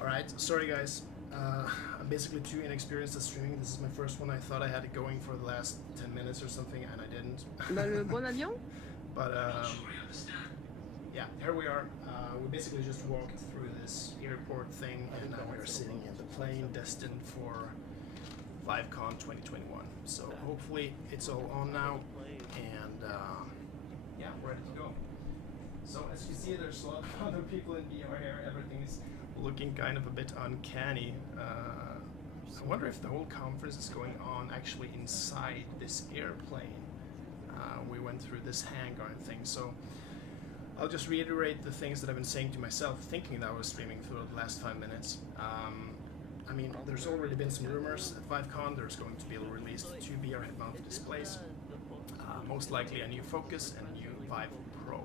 Alright, sorry guys. I'm basically too inexperienced at streaming. This is my first one. I thought I had it going for the last 10 minutes or something, and I didn't. Le bon avion? But yeah, here we are. We basically just walked through this airport thing, and now we are sitting in the plane destined for VIVECON 2021. So hopefully it's all on now, and yeah, we're ready to go. So as you see, there's a lot of other people in VR here. Everything is looking kind of a bit uncanny. I wonder if the whole conference is going on actually inside this airplane. We went through this hangar and things, so I'll just reiterate the things that I've been saying to myself, thinking that I was streaming through the last 5 minutes. I mean, there's already been some rumors at ViveCon. There's going to be released 2 VR head-mounted displays, most likely a new Focus and a new Vive Pro.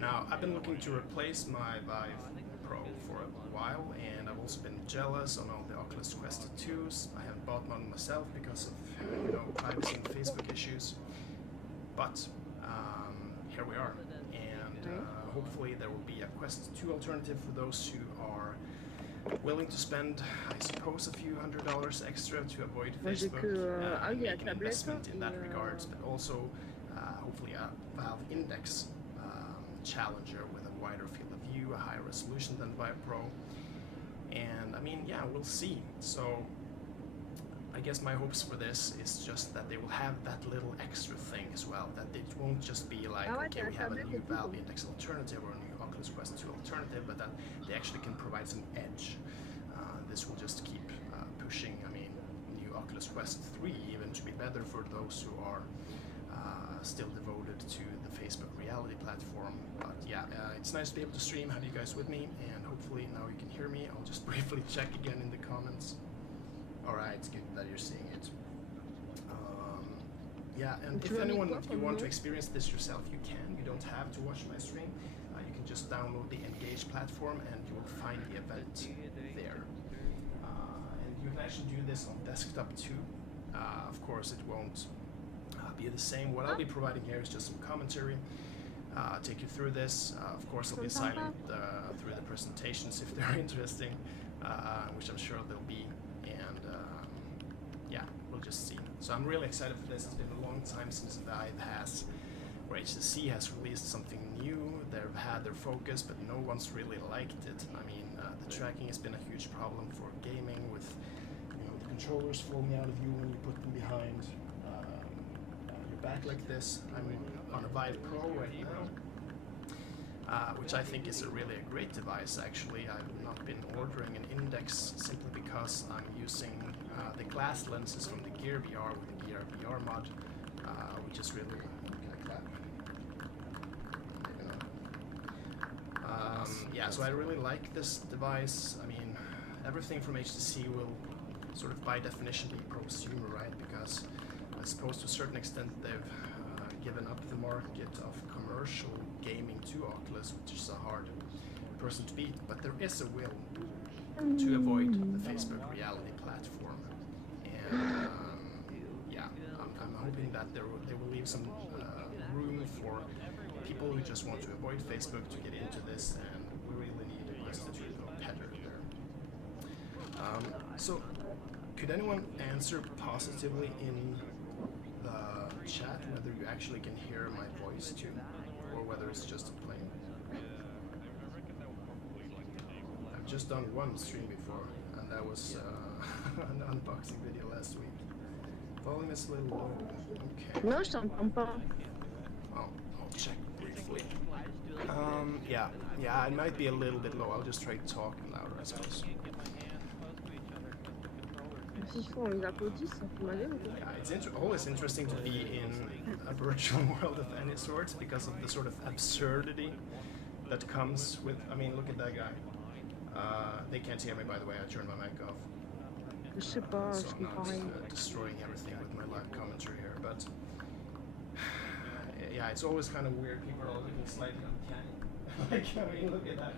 Now, I've been looking to replace my Vive Pro for a while, and I've also been jealous on all the Oculus Quest 2s. I haven't bought one myself because of, you know, privacy and Facebook issues. But here we are, and hopefully there will be a Quest 2 alternative for those who are willing to spend, I suppose, a few $100s extra to avoid Facebook and make an investment in that regards, but also hopefully a Valve Index challenger with a wider field of view, a higher resolution than Vive Pro, and I mean, yeah, we'll see. So I guess my hopes for this is just that they will have that little extra thing as well, that it won't just be like, okay, we have a new Valve Index alternative or a new Oculus Quest 2 alternative, but that they actually can provide some edge. This will just keep pushing, I mean, new Oculus Quest 3 even to be better for those who are still devoted to the Facebook reality platform. But yeah, it's nice to be able to stream, have you guys with me, and hopefully now you can hear me. I'll just briefly check again in the comments. Alright, it's good that you're seeing it. Yeah, and if anyone, if you want to experience this yourself, you can. You don't have to watch my stream. You can just download the Engage platform and you will find the event there. And you can actually do this on desktop too. Of course, it won't be the same. What I'll be providing here is just some commentary. Take you through this. Of course, I'll be silent through the presentations if they're interesting, which I'm sure they'll be. And yeah, we'll just see. So I'm really excited for this. It's been a long time since Vive has, or HTC has released something new. They've had their Focus, but no one's really liked it. I mean, the tracking has been a huge problem for gaming, with, you know, the controllers falling out of you when you put them behind your back like this. I'm on a Vive Pro right now, which I think is a really great device. Actually, I've not been ordering an Index simply because I'm using the glass lenses from the Gear VR with the Gear VR mod, which is really like that. Yeah, so I really like this device. I mean, everything from HTC will sort of by definition be prosumer, right? Because I suppose to a certain extent they've given up the market of commercial gaming to Oculus, which is a hard person to beat, but there is a will to avoid the Facebook reality platform, and yeah, I'm hoping that they will leave some room for people who just want to avoid Facebook to get into this, and we really need a Quest 2 competitor there. So, could anyone answer positively in the chat whether you actually can hear my voice too, or whether it's just a plane? I've just done one stream before, and that was an unboxing video last week. Volume is a little low. Okay. Non, je t'entends pas. Oh, I'll check briefly. Yeah, it might be a little bit low. I'll just try talking louder, I suppose. Yeah, it's always interesting to be in a virtual world of any sort because of the sort of absurdity that comes with. I mean, look at that guy. They can't hear me, by the way. I turned my mic off. So I'm not destroying everything with my live commentary here, but yeah, it's always kind of weird. People are looking slightly uncanny. Like, I mean, look at that.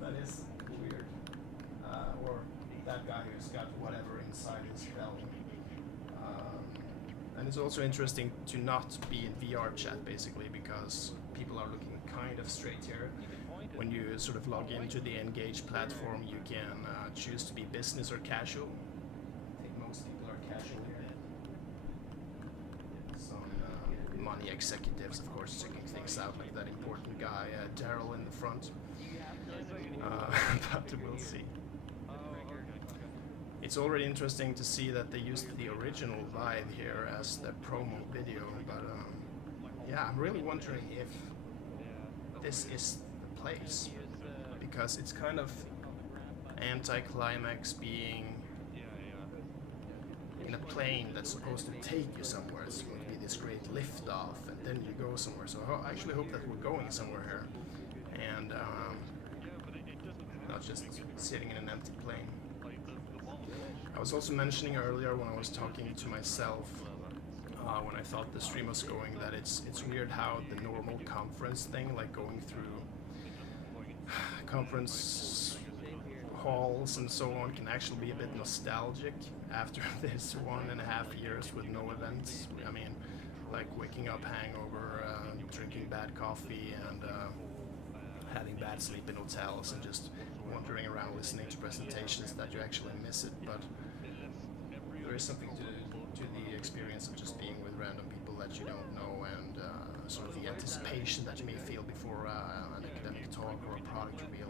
That is weird. Or that guy who's got whatever inside his belly. And it's also interesting to not be in VR chat, basically, because people are looking kind of straight here. when you sort of log into the Engage platform, you can choose to be business or casual. I think most people are casual here. Some money executives, of course, checking things out, like that important guy, Daryl, in the front. But we'll see. It's already interesting to see that they used the original Vive here as the promo video, but yeah, I'm really wondering if this is the place, because it's kind of anticlimax being in a plane that's supposed to take you somewhere. It's going to be this great lift off, and then you go somewhere. So I actually hope that we're going somewhere here, and not just sitting in an empty plane. I was also mentioning earlier when I was talking to myself, when I thought the stream was going, that it's weird how the normal conference thing, like going through conference halls and so on, can actually be a bit nostalgic after this 1.5 years with no events. I mean, like waking up hangover, drinking bad coffee, and having bad sleep in hotels, and just wandering around listening to presentations that you actually miss it. But there is something to the experience of just being with random people that you don't know, and sort of the anticipation that you may feel before an academic talk or a product reveal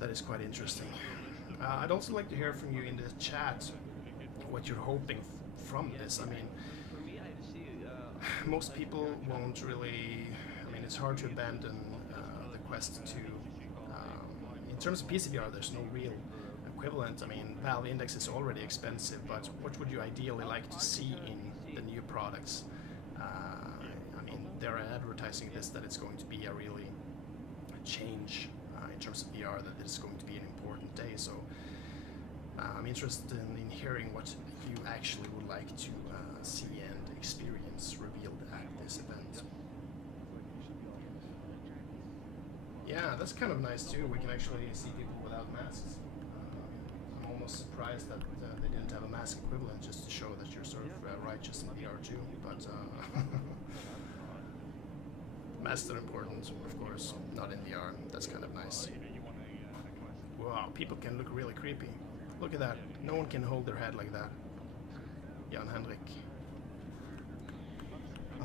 that is quite interesting. I'd also like to hear from you in the chat what you're hoping from this. I mean, most people won't really, I mean, it's hard to abandon the quest to, in terms of PCVR, there's no real equivalent. I mean, Valve Index is already expensive, but what would you ideally like to see in the new products? I mean, they're advertising this, that it's going to be a really change in terms of VR, that it's going to be an important day. So I'm interested in hearing what you actually would like to see and experience revealed at this event. Yeah, that's kind of nice too. We can actually see people without masks. I'm almost surprised that they didn't have a mask equivalent, just to show that you're sort of righteous in VR too. But masks are important, of course, not in VR. That's kind of nice. Wow, people can look really creepy. Look at that. No one can hold their head like that. Jan Henrik.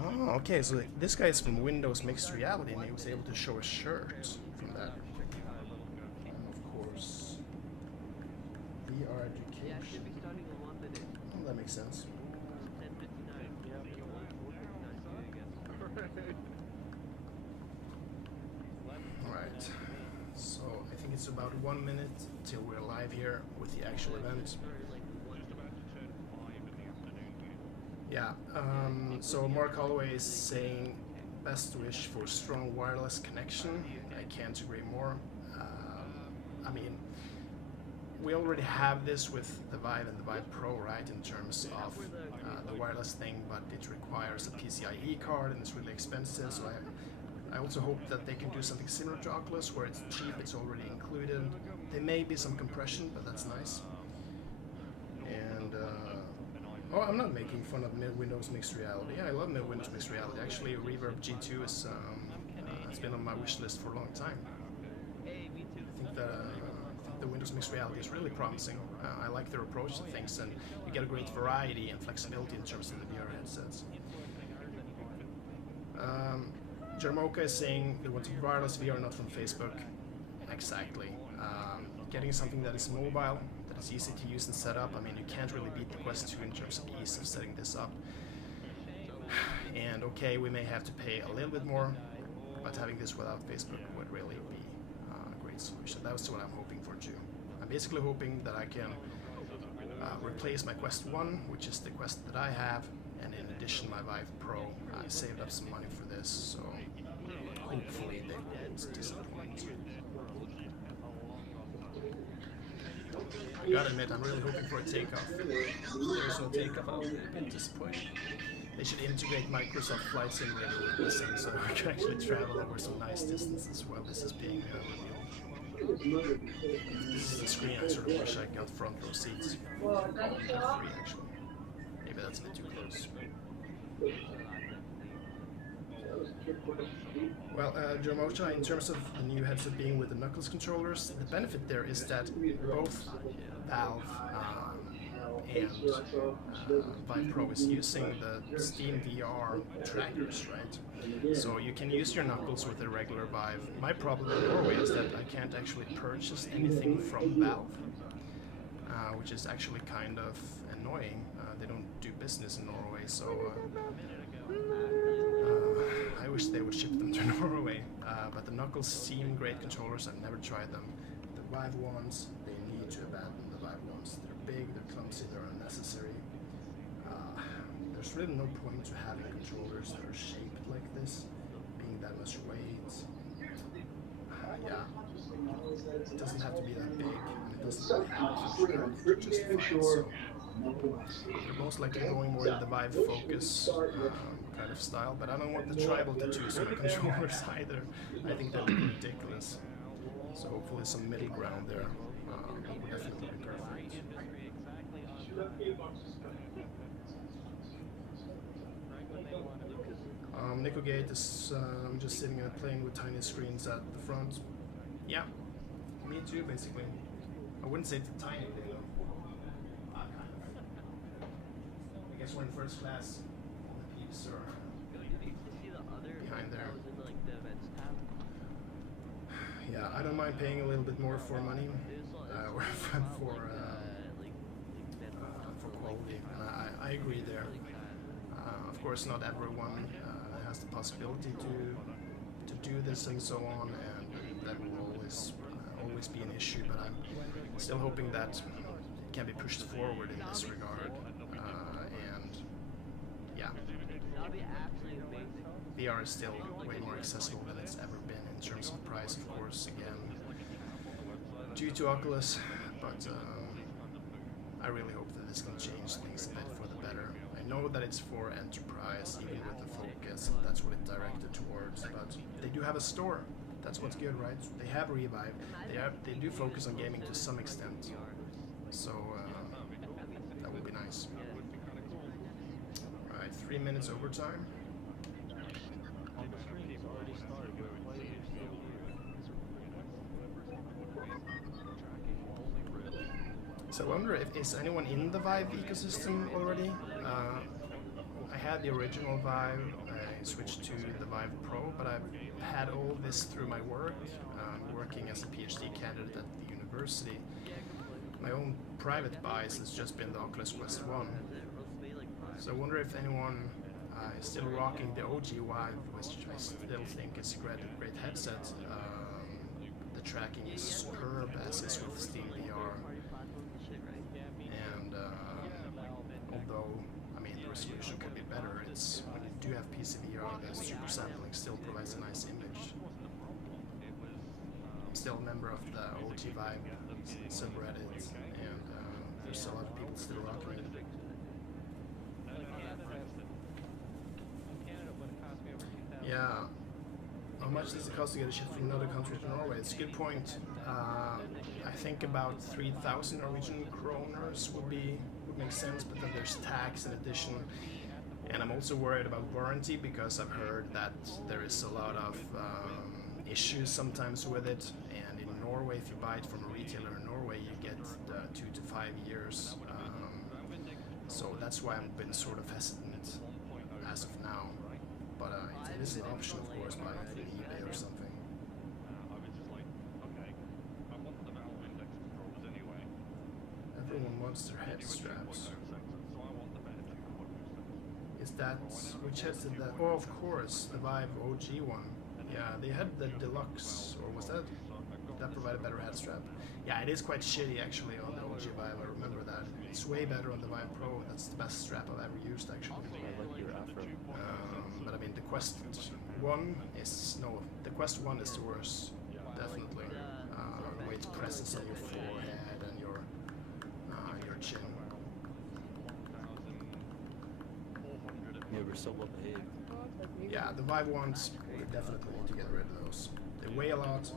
Oh, okay, so this guy is from Windows Mixed Reality, and he was able to show a shirt from that. And of course, VR education. Oh, that makes sense. Alright, so I think it's about 1 minute till we're live here with the actual event. Yeah, so Mark Holloway is saying best wish for strong wireless connection. I can't agree more. I mean, we already have this with the Vive and the Vive Pro, right, in terms of the wireless thing, but it requires a PCIe card and it's really expensive. So I also hope that they can do something similar to Oculus, where it's cheap, it's already included. There may be some compression, but that's nice. And oh, I'm not making fun of Windows Mixed Reality. Yeah, I love Windows Mixed Reality. Actually, Reverb G2 is it's been on my wish list for a long time. I think the Windows Mixed Reality is really promising. I like their approach to things, and you get a great variety and flexibility in terms of the VR headsets. Jarmoka is saying they want wireless VR, not from Facebook. Exactly. Getting something that is mobile, that is easy to use and set up. I mean, you can't really beat the Quest 2 in terms of ease of setting this up. And okay, we may have to pay a little bit more, but having this without Facebook would really be a great solution. That's what I'm hoping for too. I'm basically hoping that I can replace my Quest 1, which is the Quest that I have, and in addition my Vive Pro. I saved up some money for this, so hopefully they won't disappoint. I gotta admit, I'm really hoping for a takeoff. If there's no takeoff, I'll be a bit disappointed. They should integrate Microsoft Flight Simulator with this thing, so I can actually travel over some nice distances while this is being revealed. This is the screen I sort of wish I got front row seats. Free, actually. Maybe that's a bit too close. Well, Jomocha, in terms of the new headset being with the Knuckles controllers, the benefit there is that both Valve and Vive Pro is using the Steam VR trackers, right? So you can use your Knuckles with a regular Vive. My problem in Norway is that I can't actually purchase anything from Valve, which is actually kind of annoying. They don't do business in Norway, so I wish they would ship them to Norway. But the Knuckles seem great controllers. I've never tried them. The Vive ones, they need to abandon the Vive ones. They're big, they're clumsy, they're unnecessary. There's really no point to having controllers that are shaped like this, being that much weight. Yeah, it doesn't have to be that big, and it doesn't have to be just fine. So they're most likely going more in the Vive Focus kind of style, but I don't want the tribal tattoos on the controllers either. I think that would be ridiculous. So hopefully some middle ground there would definitely be perfect. Nico Gate is just sitting and playing with tiny screens at the front. Yeah, me too, basically. I wouldn't say it's a tiny thing though. Kind of. I guess we're in first class. All the peeps are behind there. Yeah, I don't mind paying a little bit more for money, or for quality. I agree there. Of course, not everyone has the possibility to do this and so on, and that will always be an issue. But I'm still hoping that it can be pushed forward in this regard. And yeah, VR is still way more accessible than it's ever been in terms of price, of course. Again, due to Oculus, but I really hope that this can change things a bit for the better. I know that it's for enterprise, even with the Focus, that's what it's directed towards, but they do have a store. That's what's good, right? They have Revive. They do focus on gaming to some extent, so that would be nice. All right, 3 minutes overtime. So I wonder if is anyone in the Vive ecosystem already? I had the original Vive, I switched to the Vive Pro, but I've had all this through my work, working as a PhD candidate at the university. My own private bias has just been the Oculus Quest 1. So I wonder if anyone is still rocking the OG Vive, which I still think is a great headset. The tracking is superb, as is with Steam VR. And although, I mean, the resolution could be better, it's when you do have PCVR, the super sampling still provides a nice image. I'm still a member of the OG Vive subreddit, and there's a lot of people still rocking it. Yeah. How much does it cost to get a ship from another country to Norway? It's a good point. I think about 3,000 Norwegian kroners would make sense, but then there's tax in addition. And I'm also worried about warranty because I've heard that there is a lot of issues sometimes with it. And in Norway, if you buy it from a retailer in Norway, you get 2 to 5 years. So that's why I've been sort of hesitant as of now. But it is an option, of course, buying it through eBay or something. Everyone wants their head straps. Is that, which headset that? Oh, of course, the Vive OG one. Yeah, they had the Deluxe, or was that provided better head strap? Yeah, it is quite shitty actually on the OG Vive, I remember that. It's way better on the Vive Pro, that's the best strap I've ever used actually. But I mean, the Quest 1 is, no, the Quest 1 is the worst, definitely. The way it presses on your forehead and your chin. Yeah, we're so well behaved. Yeah, the Vive ones, we definitely need to get rid of those. They weigh a lot.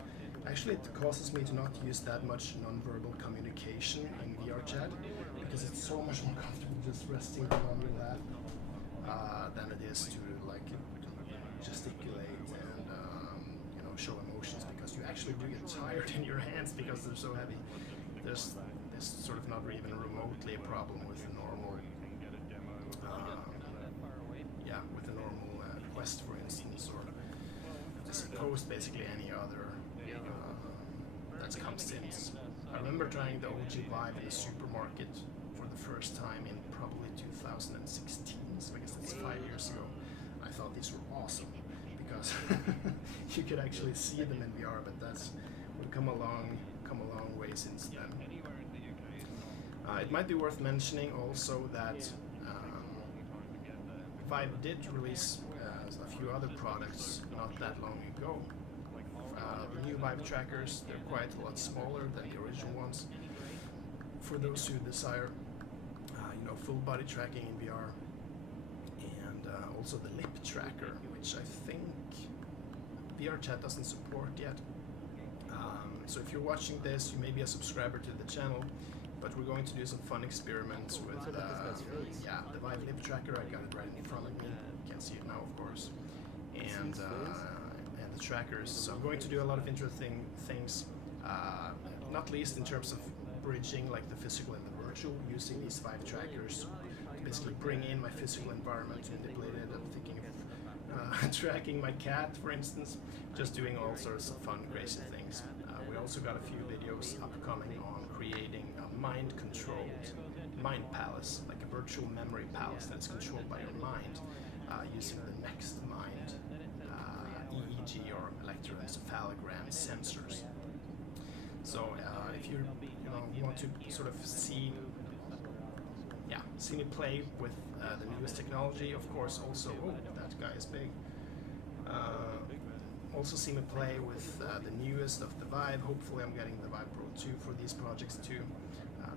Actually, it causes me to not use that much non-verbal communication in VR chat because it's so much more comfortable just resting on your lap than it is to like gesticulate and you know, show emotions, because you actually do get tired in your hands because they're so heavy. There's sort of not even remotely a problem with the normal, with the normal Quest, for instance, or I suppose basically any other that's come since. I remember trying the OG Vive in the supermarket for the first time in probably 2016, so I guess that's 5 years ago. I thought these were awesome because you could actually see them in VR, but we've come a long way since then. It might be worth mentioning also that Vive did release a few other products not that long ago. The new Vive trackers, they're quite a lot smaller than the original ones. For those who desire, you know, full body tracking in VR, and also the lip tracker, which I think VR chat doesn't support yet. So if you're watching this, you may be a subscriber to the channel, but we're going to do some fun experiments with the Vive lip tracker. I got it right in front of me. You can't see it now, of course. And the trackers. So I'm going to do a lot of interesting things, not least in terms of bridging like the physical and the virtual, using these Vive trackers to basically bring in my physical environment to manipulate it. I'm thinking of tracking my cat, for instance, just doing all sorts of fun, crazy things. We also got a few videos upcoming on creating a mind-controlled mind palace, like a virtual memory palace that's controlled by your mind, using the next mind EEG or electroencephalogram sensors. So if you want to sort of see me play with the newest technology, of course. Also, that guy is big. Also see me play with the newest of the Vive. Hopefully I'm getting the Vive Pro 2 for these projects too.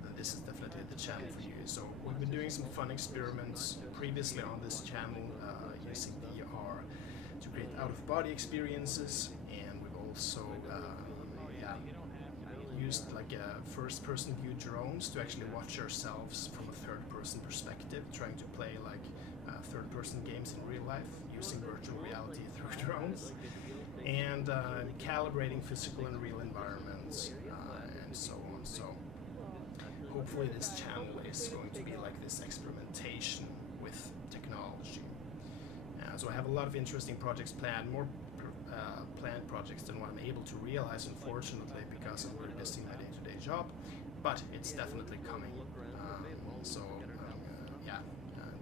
Then this is definitely the channel for you. So we've been doing some fun experiments previously on this channel using VR to create out-of-body experiences, and we've also used like first-person view drones to actually watch ourselves from a third-person perspective, trying to play like third-person games in real life using virtual reality through drones, and calibrating physical and real environments, and so on. So hopefully this channel is going to be like this experimentation with technology. So I have a lot of interesting projects planned, more planned projects than what I'm able to realize, unfortunately, because I'm really busy in my day-to-day job, but it's definitely coming.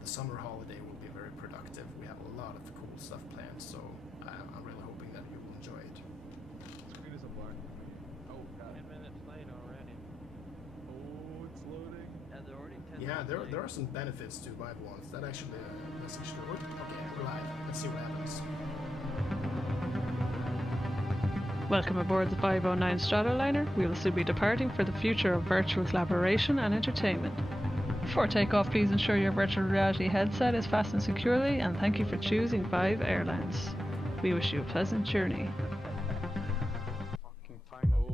The summer holiday will be very productive. We have a lot of cool stuff planned, so I'm really hoping that you will enjoy it. Screen is black. Oh, God. 10 minutes late already. Oh, it's loading. Yeah, they're already 10 Yeah, minutes there are some benefits to Vive ones. That's actually good. Okay, we're live. Let's see what happens. Welcome aboard the 509 Stratoliner. We will soon be departing for the future of virtual collaboration and entertainment. Before takeoff, please ensure your virtual reality headset is fastened securely, and thank you for choosing Vive Airlines. We wish you a pleasant journey. Fucking final.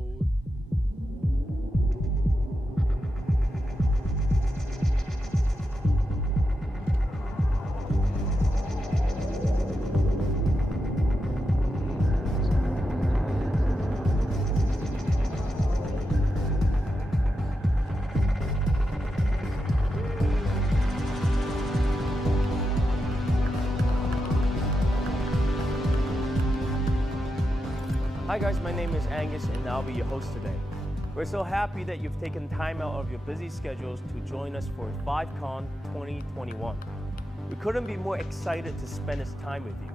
Hi guys, my name is Angus and I'll be your host today. We're so happy that you've taken time out of your busy schedules to join us for VIVECON 2021. We couldn't be more excited to spend this time with you.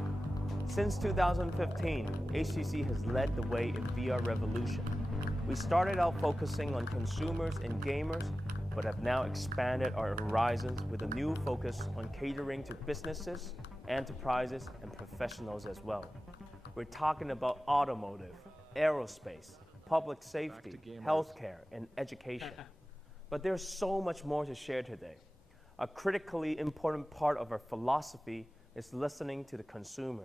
Since 2015, HTC has led the way in VR revolution. We started out focusing on consumers and gamers, but have now expanded our horizons with a new focus on catering to businesses, enterprises, and professionals as well. We're talking about automotive, aerospace, public safety, healthcare, and education. But there's so much more to share today. A critically important part of our philosophy is listening to the consumer,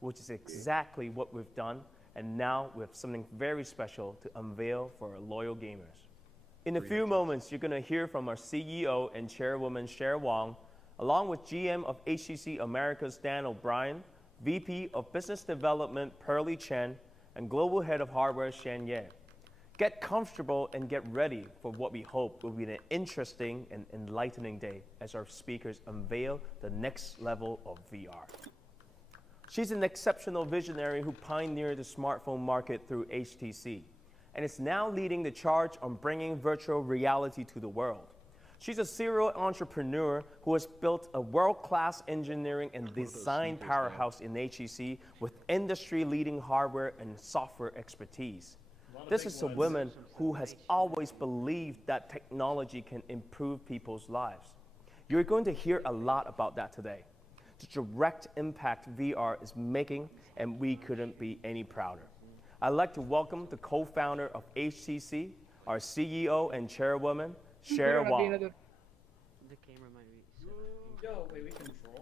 which is exactly what we've done, and now we have something very special to unveil for our loyal gamers. In a few moments, you're going to hear from our CEO and chairwoman, Cher Wang, along with GM of HTC Americas, Dan O'Brien, VP of Business Development Pearly Chen, and Global Head of Hardware Shan Ye. Get comfortable and get ready for what we hope will be an interesting and enlightening day as our speakers unveil the next level of VR. She's an exceptional visionary who pioneered the smartphone market through HTC and is now leading the charge on bringing virtual reality to the world. She's a serial entrepreneur who has built a world-class engineering and design powerhouse in HTC with industry-leading hardware and software expertise. This is a woman who has always believed that technology can improve people's lives. You're going to hear a lot about that today. The direct impact VR is making, and we couldn't be any prouder. I'd like to welcome the co-founder of HTC, our CEO and chairwoman, Cher Wang. The camera might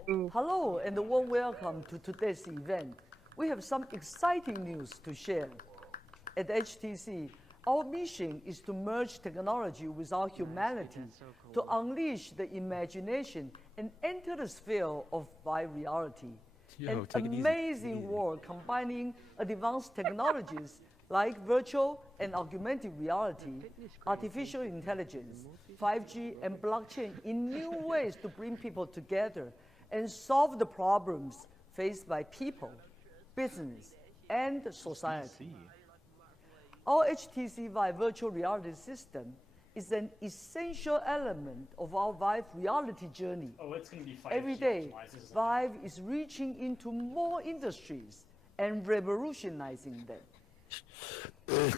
be. Hello and a warm welcome to today's event. We have some exciting news to share. At HTC, our mission is to merge technology with our humanity to unleash the imagination and enter the sphere of Vive reality. An amazing world combining advanced technologies like virtual and augmented reality, artificial intelligence, 5G, and blockchain in new ways to bring people together and solve the problems faced by people, business, and society. Our HTC Vive virtual reality system is an essential element of our Vive reality journey. Every day, Vive is reaching into more industries and revolutionizing them.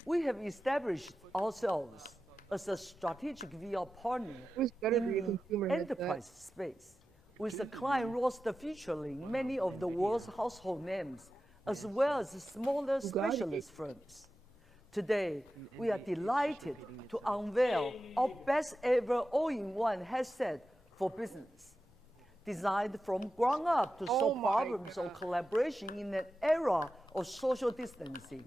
We have established ourselves as a strategic VR partner in the enterprise space, with a client roster featuring many of the world's household names, as well as smaller specialist firms. Today, we are delighted to unveil our best ever all-in-one headset for business, designed from ground up to solve problems of collaboration in an era of social distancing,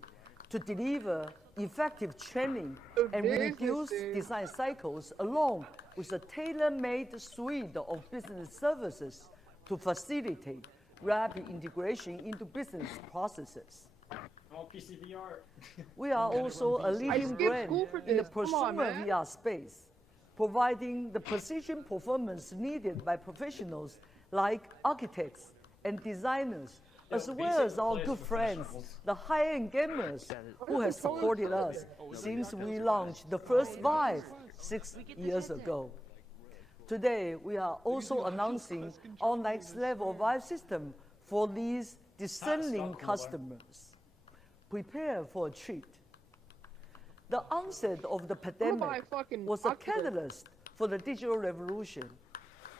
to deliver effective training and reduce design cycles, along with a tailor-made suite of business services to facilitate rapid integration into business processes. We are also a leading brand in the consumer VR space, providing the precision performance needed by professionals like architects and designers, as well as our good friends, the high-end gamers who have supported us since we launched the first Vive 6 years ago. Today, we are also announcing our next level Vive system for these discerning customers. Prepare for a treat. The onset of the pandemic was a catalyst for the digital revolution,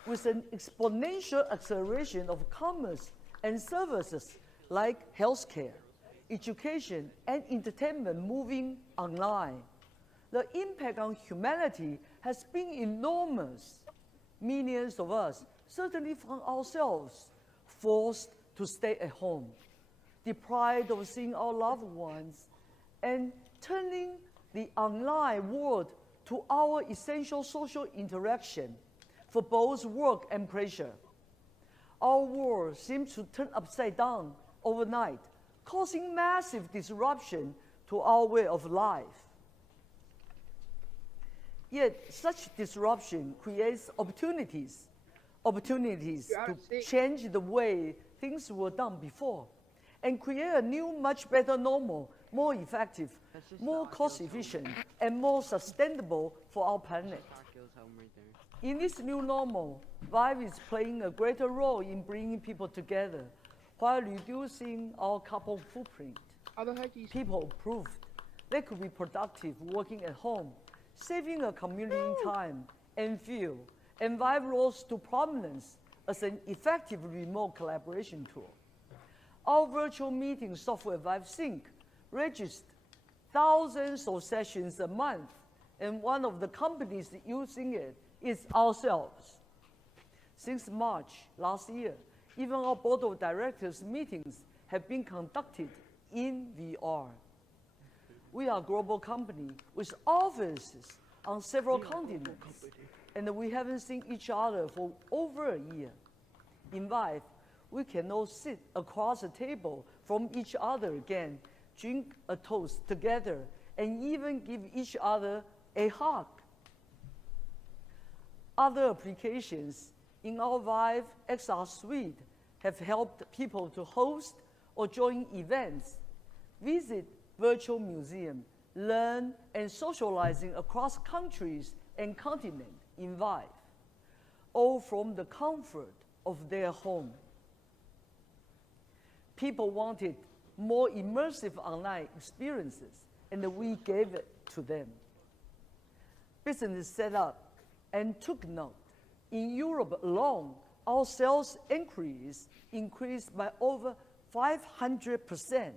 with an exponential acceleration of commerce and services like healthcare, education, and entertainment moving online. The impact on humanity has been enormous. Millions of us certainly found ourselves forced to stay at home, deprived of seeing our loved ones, and turning the online world to our essential social interaction for both work and pleasure. Our world seems to turn upside down overnight, causing massive disruption to our way of life. Yet such disruption creates opportunities to change the way things were done before, and create a new, much better normal, more effective, more cost-efficient, and more sustainable for our planet. In this new normal, Vive is playing a greater role in bringing people together while reducing our carbon footprint. People proved they could be productive working at home, saving a community time and fuel, and Vive rose to prominence as an effective remote collaboration tool. Our virtual meeting software Vive Sync registers thousands of sessions a month, and one of the companies using it is ourselves. Since March last year, even our board of directors meetings have been conducted in VR. We are a global company with offices on several continents, and we haven't seen each other for over a year. In Vive, we can all sit across the table from each other again, drink a toast together, and even give each other a hug. Other applications in our Vive XR suite have helped people to host or join events, visit virtual museums, learn and socializing across countries and continents in Vive, all from the comfort of their home. People wanted more immersive online experiences, and we gave it to them. Business set up and took note. In Europe alone, our sales inquiries increased by over 500%.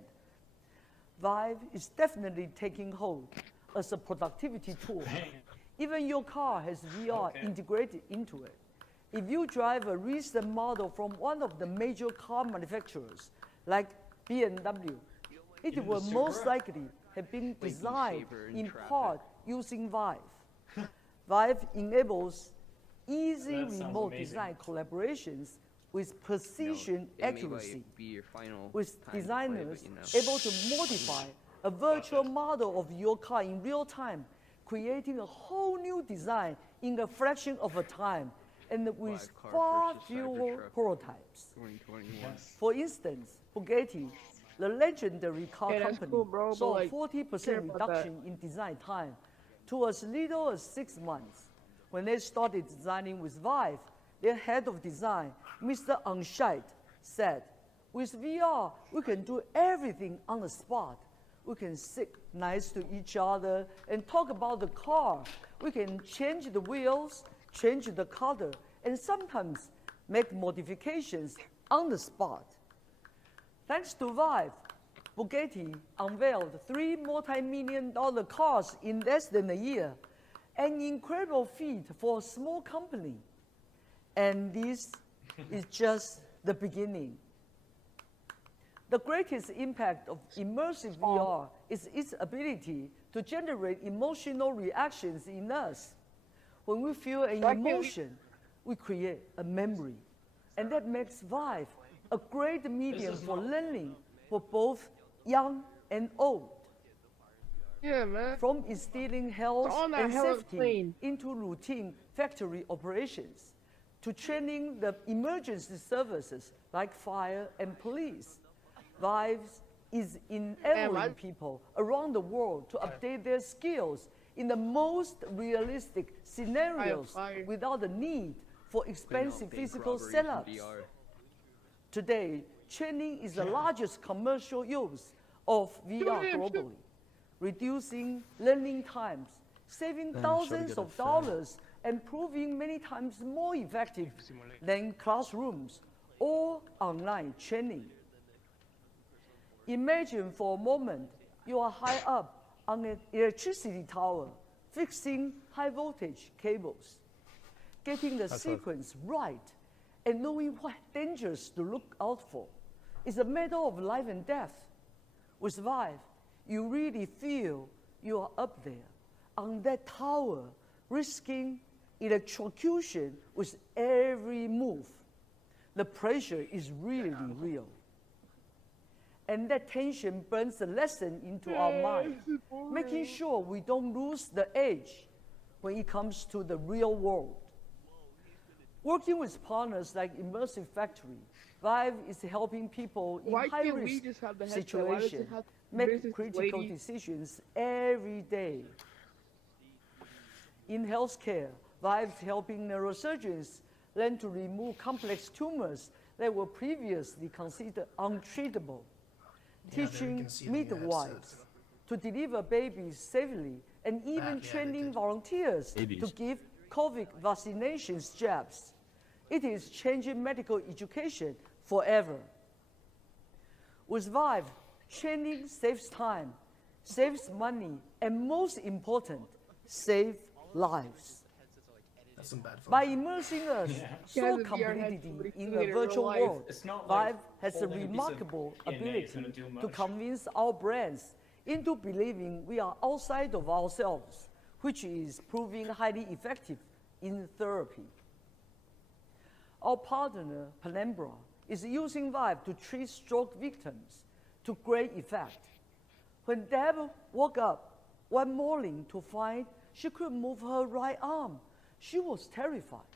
Vive is definitely taking hold as a productivity tool. Even your car has VR integrated into it. If you drive a recent model from one of the major car manufacturers, like BMW, it will most likely have been designed in part using Vive. Vive enables easy remote design collaborations with precision accuracy, with designers able to modify a virtual model of your car in real time, creating a whole new design in a fraction of a time, and with far fewer prototypes. For instance, Bugatti, the legendary car company, saw a 40% reduction in design time to as little as 6 months. When they started designing with Vive, their head of design, Mr. Anscheit, said, with VR, we can do everything on the spot. We can sit nice to each other and talk about the car. We can change the wheels, change the color, and sometimes make modifications on the spot. Thanks to Vive, Bugatti unveiled 3 multi-million-dollar cars in less than a year, an incredible feat for a small company. And this is just the beginning. The greatest impact of immersive VR is its ability to generate emotional reactions in us. When we feel an emotion, we create a memory. And that makes Vive a great medium for learning for both young and old. Yeah, man. From instilling health and safety into routine factory operations, to training the emergency services like fire and police, Vive is enabling people around the world to update their skills in the most realistic scenarios without the need for expensive physical setups. Today, training is the largest commercial use of VR globally, reducing learning times, saving thousands of dollars, and proving many times more effective than classrooms or online training. Imagine for a moment you are high up on an electricity tower, fixing high voltage cables, getting the sequence right, and knowing what dangers to look out for. It's a matter of life and death. With Vive, you really feel you are up there on that tower, risking electrocution with every move. The pressure is really real. And that tension burns a lesson into our mind, making sure we don't lose the edge when it comes to the real world. Working with partners like Immersive Factory, Vive is helping people in high-risk situations make critical decisions every day. In healthcare, Vive is helping neurosurgeons learn to remove complex tumors that were previously considered untreatable, teaching midwives to deliver babies safely, and even training volunteers to give COVID vaccinations jabs. It is changing medical education forever. With Vive, training saves time, saves money, and most important, saves lives. That's some bad fun. By immersing us so completely in the virtual world, Vive has a remarkable ability to convince our brains into believing we are outside of ourselves, which is proving highly effective in therapy. Our partner, Penumbra, is using Vive to treat stroke victims to great effect. When Deb woke up one morning to find she couldn't move her right arm, she was terrified.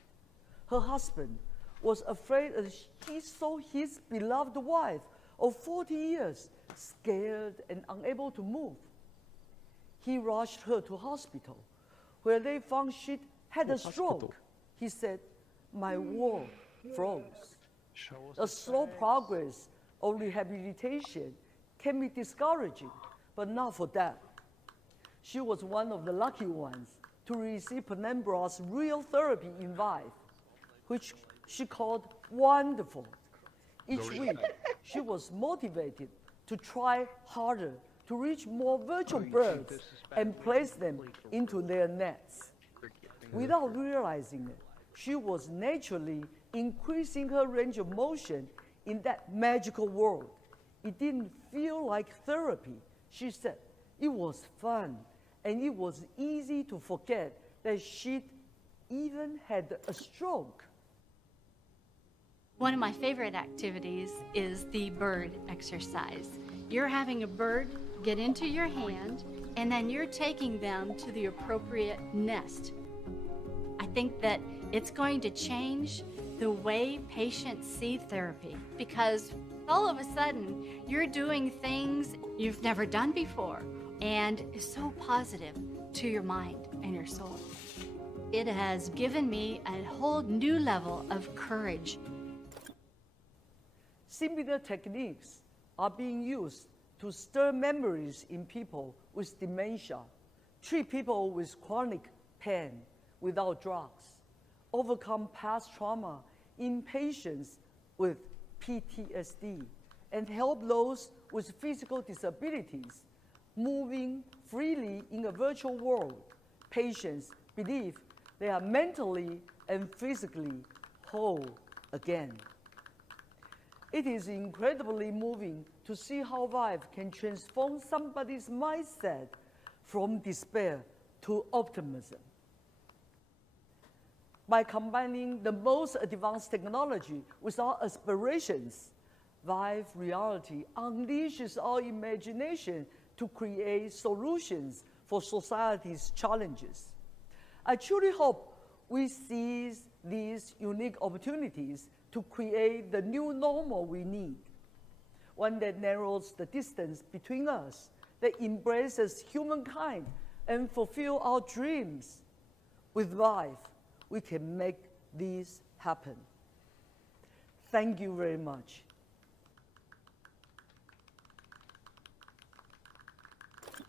Her husband was afraid as he saw his beloved wife of 40 years scared and unable to move. He rushed her to hospital, where they found she had a stroke. He said, "My world froze." The slow progress of rehabilitation can be discouraging, but not for Deb. She was one of the lucky ones to receive Penumbra's real therapy in Vive, which she called wonderful. Each week, she was motivated to try harder to reach more virtual birds and place them into their nets. Without realizing it, she was naturally increasing her range of motion in that magical world. It didn't feel like therapy, she said. It was fun, and it was easy to forget that she'd even had a stroke. One of my favorite activities is the bird exercise. You're having a bird get into your hand, and then you're taking them to the appropriate nest. I think that it's going to change the way patients see therapy, because all of a sudden you're doing things you've never done before, and it's so positive to your mind and your soul. It has given me a whole new level of courage. Similar techniques are being used to stir memories in people with dementia, treat people with chronic pain without drugs, overcome past trauma in patients with PTSD, and help those with physical disabilities moving freely in a virtual world. Patients believe they are mentally and physically whole again. It is incredibly moving to see how Vive can transform somebody's mindset from despair to optimism. By combining the most advanced technology with our aspirations, Vive Reality unleashes our imagination to create solutions for society's challenges. I truly hope we seize these unique opportunities to create the new normal we need, one that narrows the distance between us, that embraces humankind and fulfills our dreams. With Vive, we can make this happen. Thank you very much.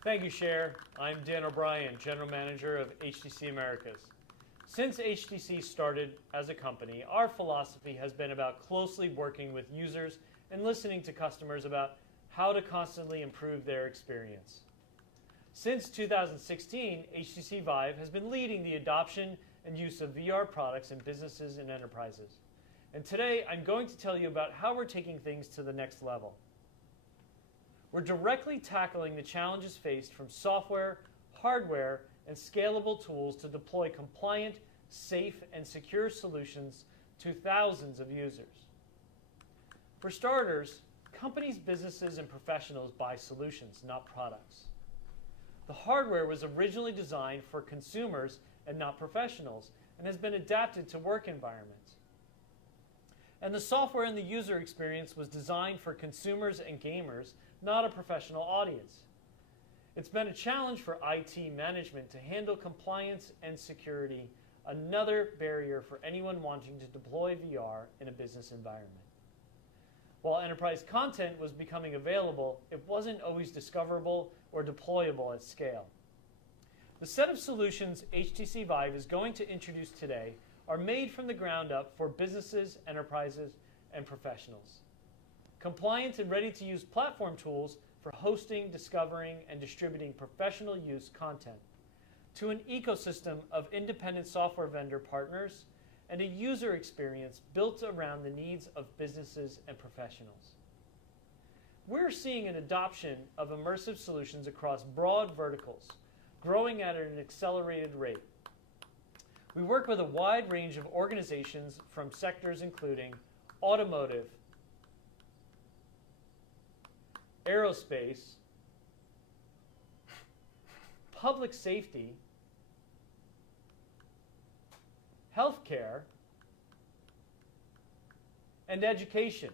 Thank you, Cher. I'm Dan O'Brien, General Manager of HTC Americas. Since HTC started as a company, our philosophy has been about closely working with users and listening to customers about how to constantly improve their experience. Since 2016, HTC Vive has been leading the adoption and use of VR products in businesses and enterprises. And today, I'm going to tell you about how we're taking things to the next level. We're directly tackling the challenges faced from software, hardware, and scalable tools to deploy compliant, safe, and secure solutions to thousands of users. For starters, companies, businesses, and professionals buy solutions, not products. The hardware was originally designed for consumers and not professionals, and has been adapted to work environments. And the software and the user experience was designed for consumers and gamers, not a professional audience. It's been a challenge for IT management to handle compliance and security, another barrier for anyone wanting to deploy VR in a business environment. While enterprise content was becoming available, it wasn't always discoverable or deployable at scale. The set of solutions HTC Vive is going to introduce today are made from the ground up for businesses, enterprises, and professionals. Compliant and ready-to-use platform tools for hosting, discovering, and distributing professional use content, to an ecosystem of independent software vendor partners, and a user experience built around the needs of businesses and professionals. We're seeing an adoption of immersive solutions across broad verticals, growing at an accelerated rate. We work with a wide range of organizations from sectors including automotive, aerospace, public safety, healthcare, and education.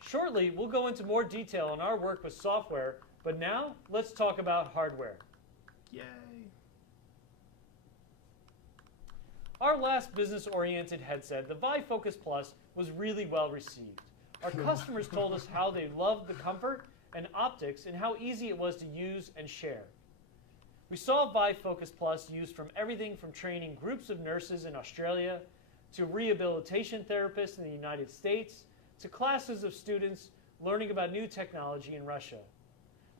Shortly, we'll go into more detail on our work with software, but now let's talk about hardware. Yay. Our last business-oriented headset, the Vive Focus Plus, was really well received. Our customers told us how they loved the comfort and optics and how easy it was to use and share. We saw Vive Focus Plus used from everything from training groups of nurses in Australia to rehabilitation therapists in the United States to classes of students learning about new technology in Russia.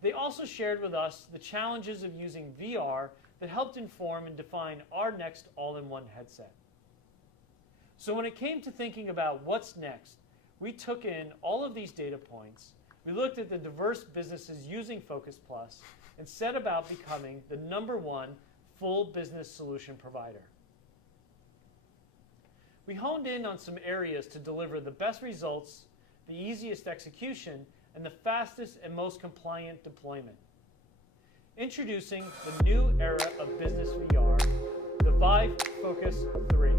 They also shared with us the challenges of using VR that helped inform and define our next all-in-one headset. So when it came to thinking about what's next, we took in all of these data points, we looked at the diverse businesses using Focus Plus, and set about becoming the #1 full business solution provider. We honed in on some areas to deliver the best results, the easiest execution, and the fastest and most compliant deployment. Introducing the new era of business VR, the Vive Focus 3.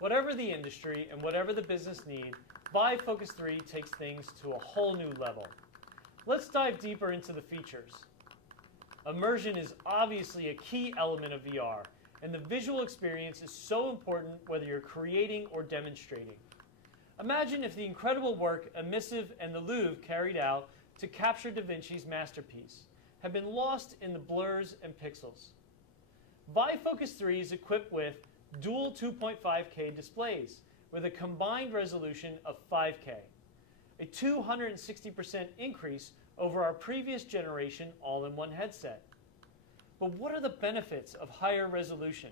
Whatever the industry and whatever the business need, Vive Focus 3 takes things to a whole new level. Let's dive deeper into the features. Immersion is obviously a key element of VR, and the visual experience is so important whether you're creating or demonstrating. Imagine if the incredible work Emissive and the Louvre carried out to capture Da Vinci's masterpiece had been lost in the blurs and pixels. Vive Focus 3 is equipped with dual 2.5K displays with a combined resolution of 5K, a 260% increase over our previous generation all-in-one headset. But what are the benefits of higher resolution?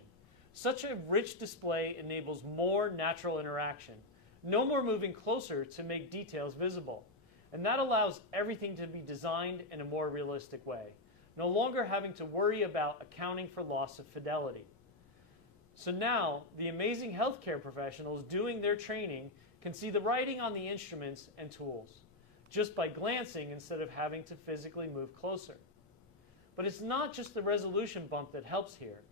Such a rich display enables more natural interaction, no more moving closer to make details visible, and that allows everything to be designed in a more realistic way, no longer having to worry about accounting for loss of fidelity. So now, the amazing healthcare professionals doing their training can see the writing on the instruments and tools, just by glancing instead of having to physically move closer. But it's not just the resolution bump that helps here.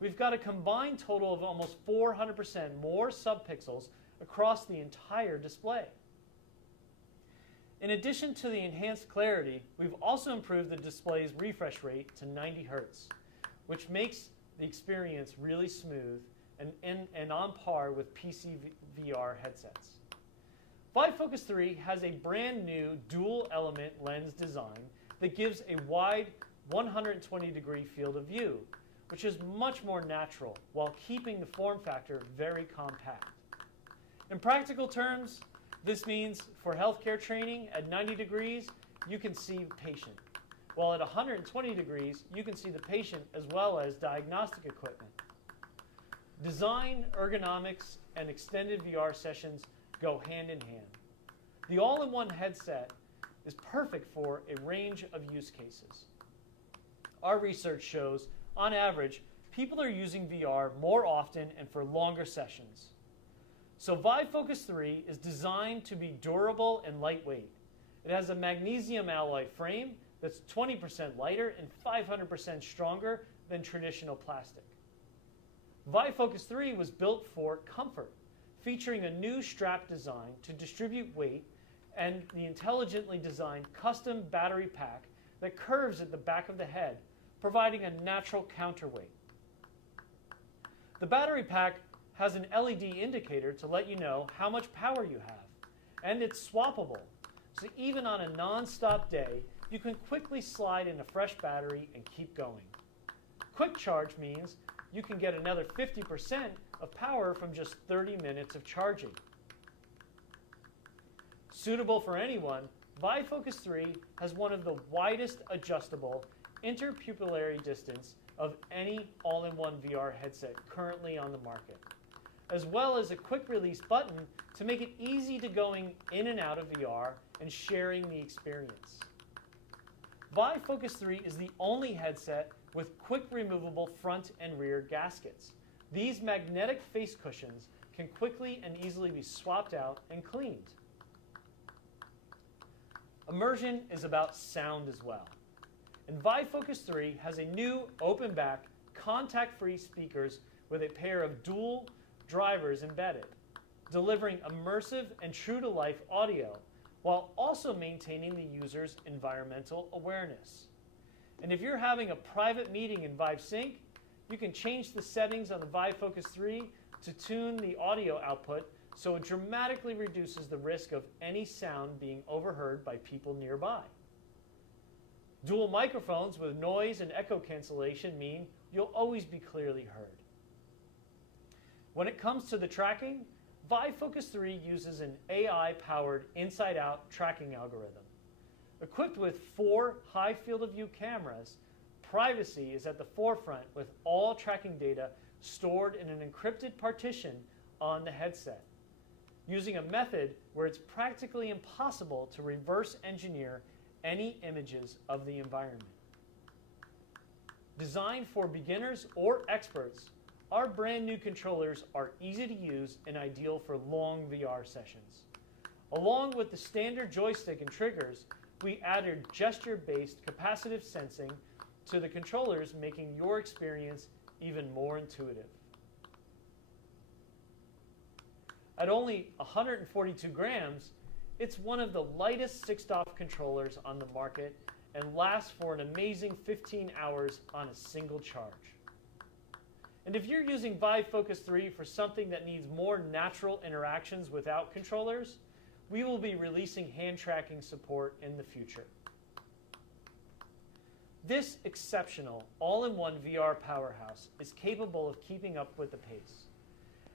We've got a combined total of almost 400% more subpixels across the entire display. In addition to the enhanced clarity, we've also improved the display's refresh rate to 90 Hz, which makes the experience really smooth and on par with PC VR headsets. Vive Focus 3 has a brand new dual element lens design that gives a wide 120-degree field of view, which is much more natural while keeping the form factor very compact. In practical terms, this means for healthcare training at 90 degrees, you can see the patient, while at 120 degrees, you can see the patient as well as diagnostic equipment. Design, ergonomics, and extended VR sessions go hand in hand. The all-in-one headset is perfect for a range of use cases. Our research shows, on average, people are using VR more often and for longer sessions. So Vive Focus 3 is designed to be durable and lightweight. It has a magnesium alloy frame that's 20% lighter and 500% stronger than traditional plastic. Vive Focus 3 was built for comfort, featuring a new strap design to distribute weight and the intelligently designed custom battery pack that curves at the back of the head, providing a natural counterweight. The battery pack has an LED indicator to let you know how much power you have, and it's swappable, so even on a non-stop day, you can quickly slide in a fresh battery and keep going. Quick charge means you can get another 50% of power from just 30 minutes of charging. Suitable for anyone, Vive Focus 3 has one of the widest adjustable interpupillary distance of any all-in-one VR headset currently on the market, as well as a quick release button to make it easy to going in and out of VR and sharing the experience. Vive Focus 3 is the only headset with quick removable front and rear gaskets. These magnetic face cushions can quickly and easily be swapped out and cleaned. Immersion is about sound as well. And Vive Focus 3 has a new open-back, contact-free speakers with a pair of dual drivers embedded, delivering immersive and true-to-life audio while also maintaining the user's environmental awareness. And if you're having a private meeting in Vive Sync, you can change the settings on the Vive Focus 3 to tune the audio output so it dramatically reduces the risk of any sound being overheard by people nearby. Dual microphones with noise and echo cancellation mean you'll always be clearly heard. When it comes to the tracking, Vive Focus 3 uses an AI-powered inside-out tracking algorithm. Equipped with 4 high field of view cameras, privacy is at the forefront with all tracking data stored in an encrypted partition on the headset, using a method where it's practically impossible to reverse engineer any images of the environment. Designed for beginners or experts, our brand new controllers are easy to use and ideal for long VR sessions. Along with the standard joystick and triggers, we added gesture-based capacitive sensing to the controllers, making your experience even more intuitive. At only 142 grams, it's one of the lightest 6-stop controllers on the market and lasts for an amazing 15 hours on a single charge. And if you're using Vive Focus 3 for something that needs more natural interactions without controllers, we will be releasing hand tracking support in the future. This exceptional all-in-one VR powerhouse is capable of keeping up with the pace.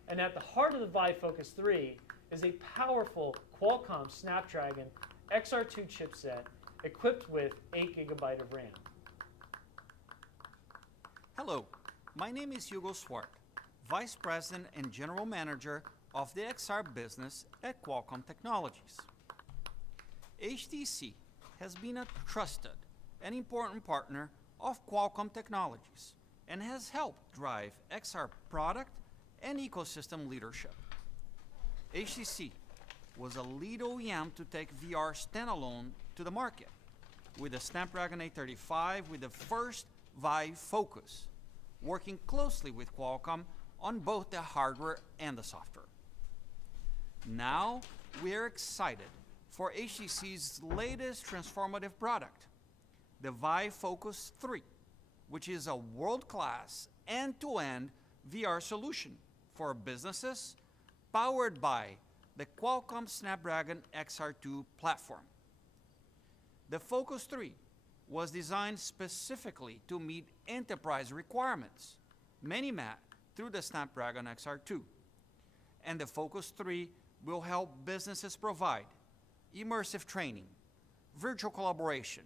And at the heart of the Vive Focus 3 is a powerful Qualcomm Snapdragon XR2 chipset equipped with 8 GB of RAM. Hello, my name is Hugo Swart, Vice President and General Manager of the XR business at Qualcomm Technologies. HTC has been a trusted and important partner of Qualcomm Technologies and has helped drive XR product and ecosystem leadership. HTC was a lead OEM to take VR standalone to the market with the Snapdragon 835 with the first Vive Focus, working closely with Qualcomm on both the hardware and the software. Now we're excited for HTC's latest transformative product, the Vive Focus 3, which is a world-class end-to-end VR solution for businesses powered by the Qualcomm Snapdragon XR2 platform. The Focus 3 was designed specifically to meet enterprise requirements, many met through the Snapdragon XR2. And the Focus 3 will help businesses provide immersive training, virtual collaboration,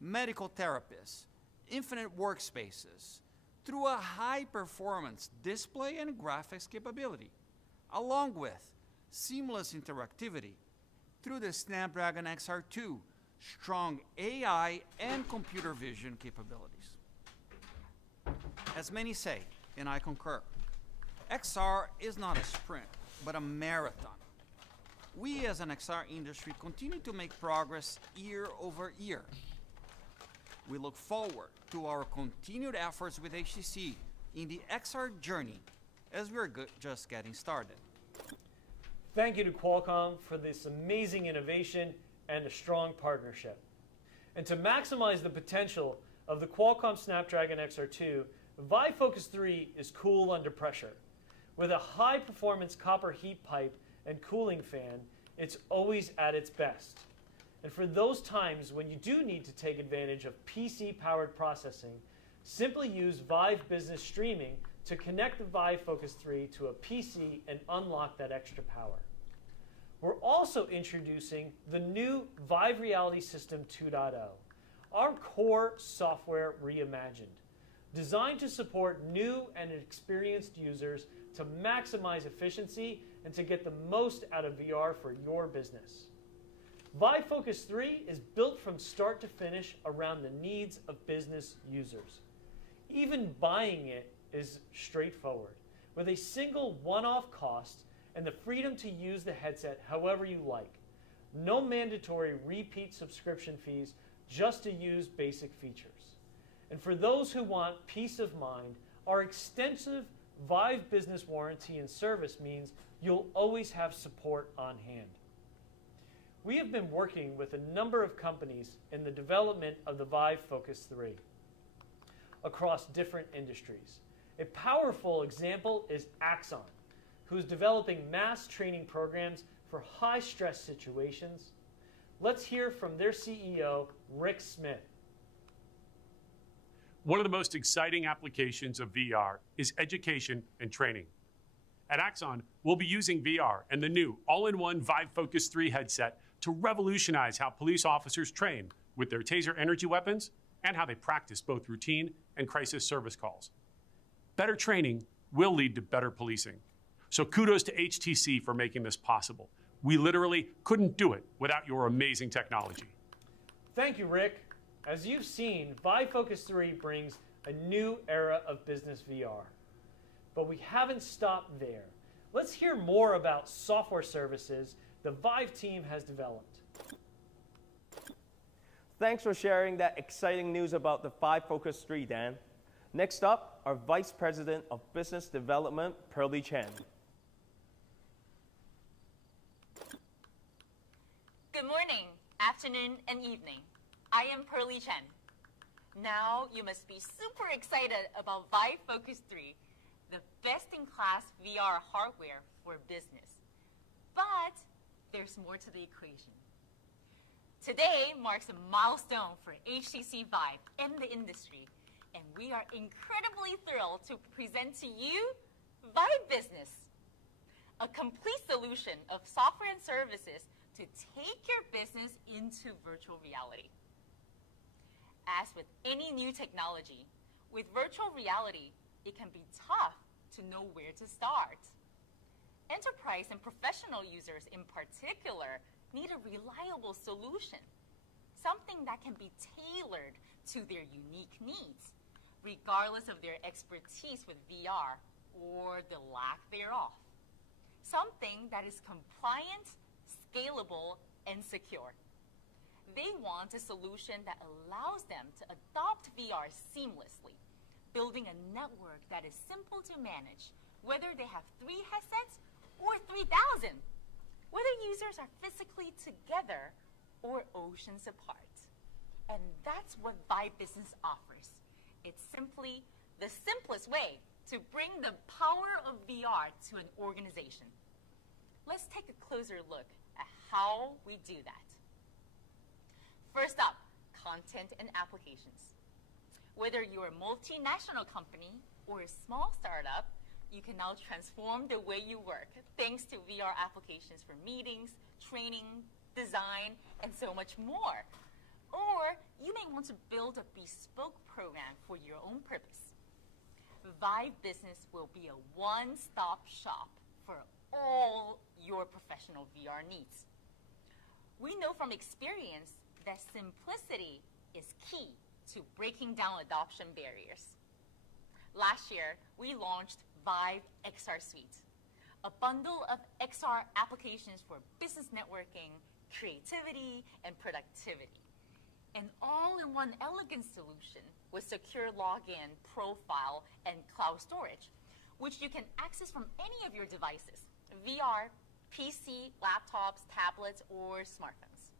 medical therapists, infinite workspaces through a high-performance display and graphics capability, along with seamless interactivity through the Snapdragon XR2 strong AI and computer vision capabilities. As many say, and I concur, XR is not a sprint, but a marathon. we as an XR industry continue to make progress year over year. We look forward to our continued efforts with HTC in the XR journey as we're just getting started. Thank you to Qualcomm for this amazing innovation and a strong partnership. And to maximize the potential of the Qualcomm Snapdragon XR2, Vive Focus 3 is cool under pressure. With a high-performance copper heat pipe and cooling fan, it's always at its best. And for those times when you do need to take advantage of PC-powered processing, simply use Vive Business Streaming to connect the Vive Focus 3 to a PC and unlock that extra power. We're also introducing the new Vive Reality System 2.0, our core software reimagined, designed to support new and experienced users to maximize efficiency and to get the most out of VR for your business. Vive Focus 3 is built from start to finish around the needs of business users. Even buying it is straightforward, with a single one-off cost and the freedom to use the headset however you like. No mandatory repeat subscription fees, just to use basic features. And for those who want peace of mind, our extensive Vive business warranty and service means you'll always have support on hand. We have been working with a number of companies in the development of the Vive Focus 3 across different industries. A powerful example is Axon, who's developing mass training programs for high-stress situations. Let's hear from their CEO, Rick Smith. One of the most exciting applications of VR is education and training. At Axon, we'll be using VR and the new all-in-one Vive Focus 3 headset to revolutionize how police officers train with their taser energy weapons and how they practice both routine and crisis service calls. Better training will lead to better policing. So kudos to HTC for making this possible. We literally couldn't do it without your amazing technology. Thank you, Rick. As you've seen, Vive Focus 3 brings a new era of business VR. But we haven't stopped there. Let's hear more about software services the Vive team has developed. Thanks for sharing that exciting news about the Vive Focus 3, Dan. Next up, our Vice President of Business Development, Pearly Chen. Good morning, afternoon, and evening. I am Pearly Chen. Now you must be super excited about Vive Focus 3, the best-in-class VR hardware for business. But there's more to the equation. Today marks a milestone for HTC Vive and the industry, and we are incredibly thrilled to present to you Vive Business, a complete solution of software and services to take your business into virtual reality. As with any new technology, with virtual reality, it can be tough to know where to start. Enterprise and professional users in particular need a reliable solution, something that can be tailored to their unique needs, regardless of their expertise with VR or the lack thereof. Something that is compliant, scalable, and secure. They want a solution that allows them to adopt VR seamlessly, building a network that is simple to manage, whether they have 3 headsets or 3,000, whether users are physically together or oceans apart. And that's what Vive Business offers. It's simply the simplest way to bring the power of VR to an organization. Let's take a closer look at how we do that. First up, content and applications. Whether you're a multinational company or a small startup, you can now transform the way you work thanks to VR applications for meetings, training, design, and so much more. Or you may want to build a bespoke program for your own purpose. Vive Business will be a one-stop shop for all your professional VR needs. We know from experience that simplicity is key to breaking down adoption barriers. Last year, we launched Vive XR Suite, a bundle of XR applications for business networking, creativity, and productivity. An all-in-one elegant solution with secure login, profile, and cloud storage, which you can access from any of your devices, VR, PC, laptops, tablets, or smartphones.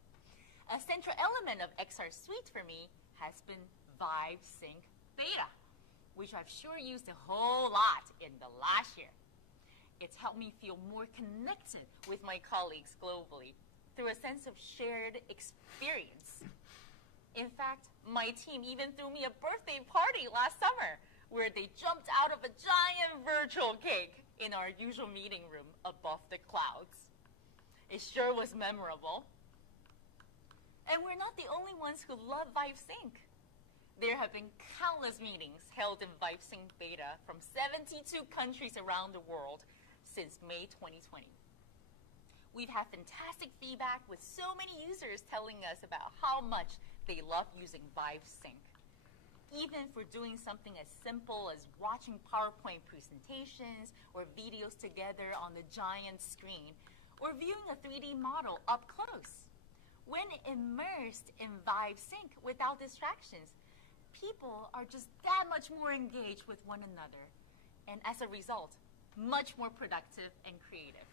A central element of XR Suite for me has been Vive Sync Beta, which I've sure used a whole lot in the last year. It's helped me feel more connected with my colleagues globally through a sense of shared experience. In fact, my team even threw me a birthday party last summer where they jumped out of a giant virtual cake in our usual meeting room above the clouds. It sure was memorable. And we're not the only ones who love Vive Sync. There have been countless meetings held in Vive Sync Beta from 72 countries around the world since May 2020. We've had fantastic feedback with so many users telling us about how much they love using Vive Sync. Even for doing something as simple as watching PowerPoint presentations or videos together on the giant screen, or viewing a 3D model up close. When immersed in Vive Sync without distractions, people are just that much more engaged with one another, and as a result, much more productive and creative.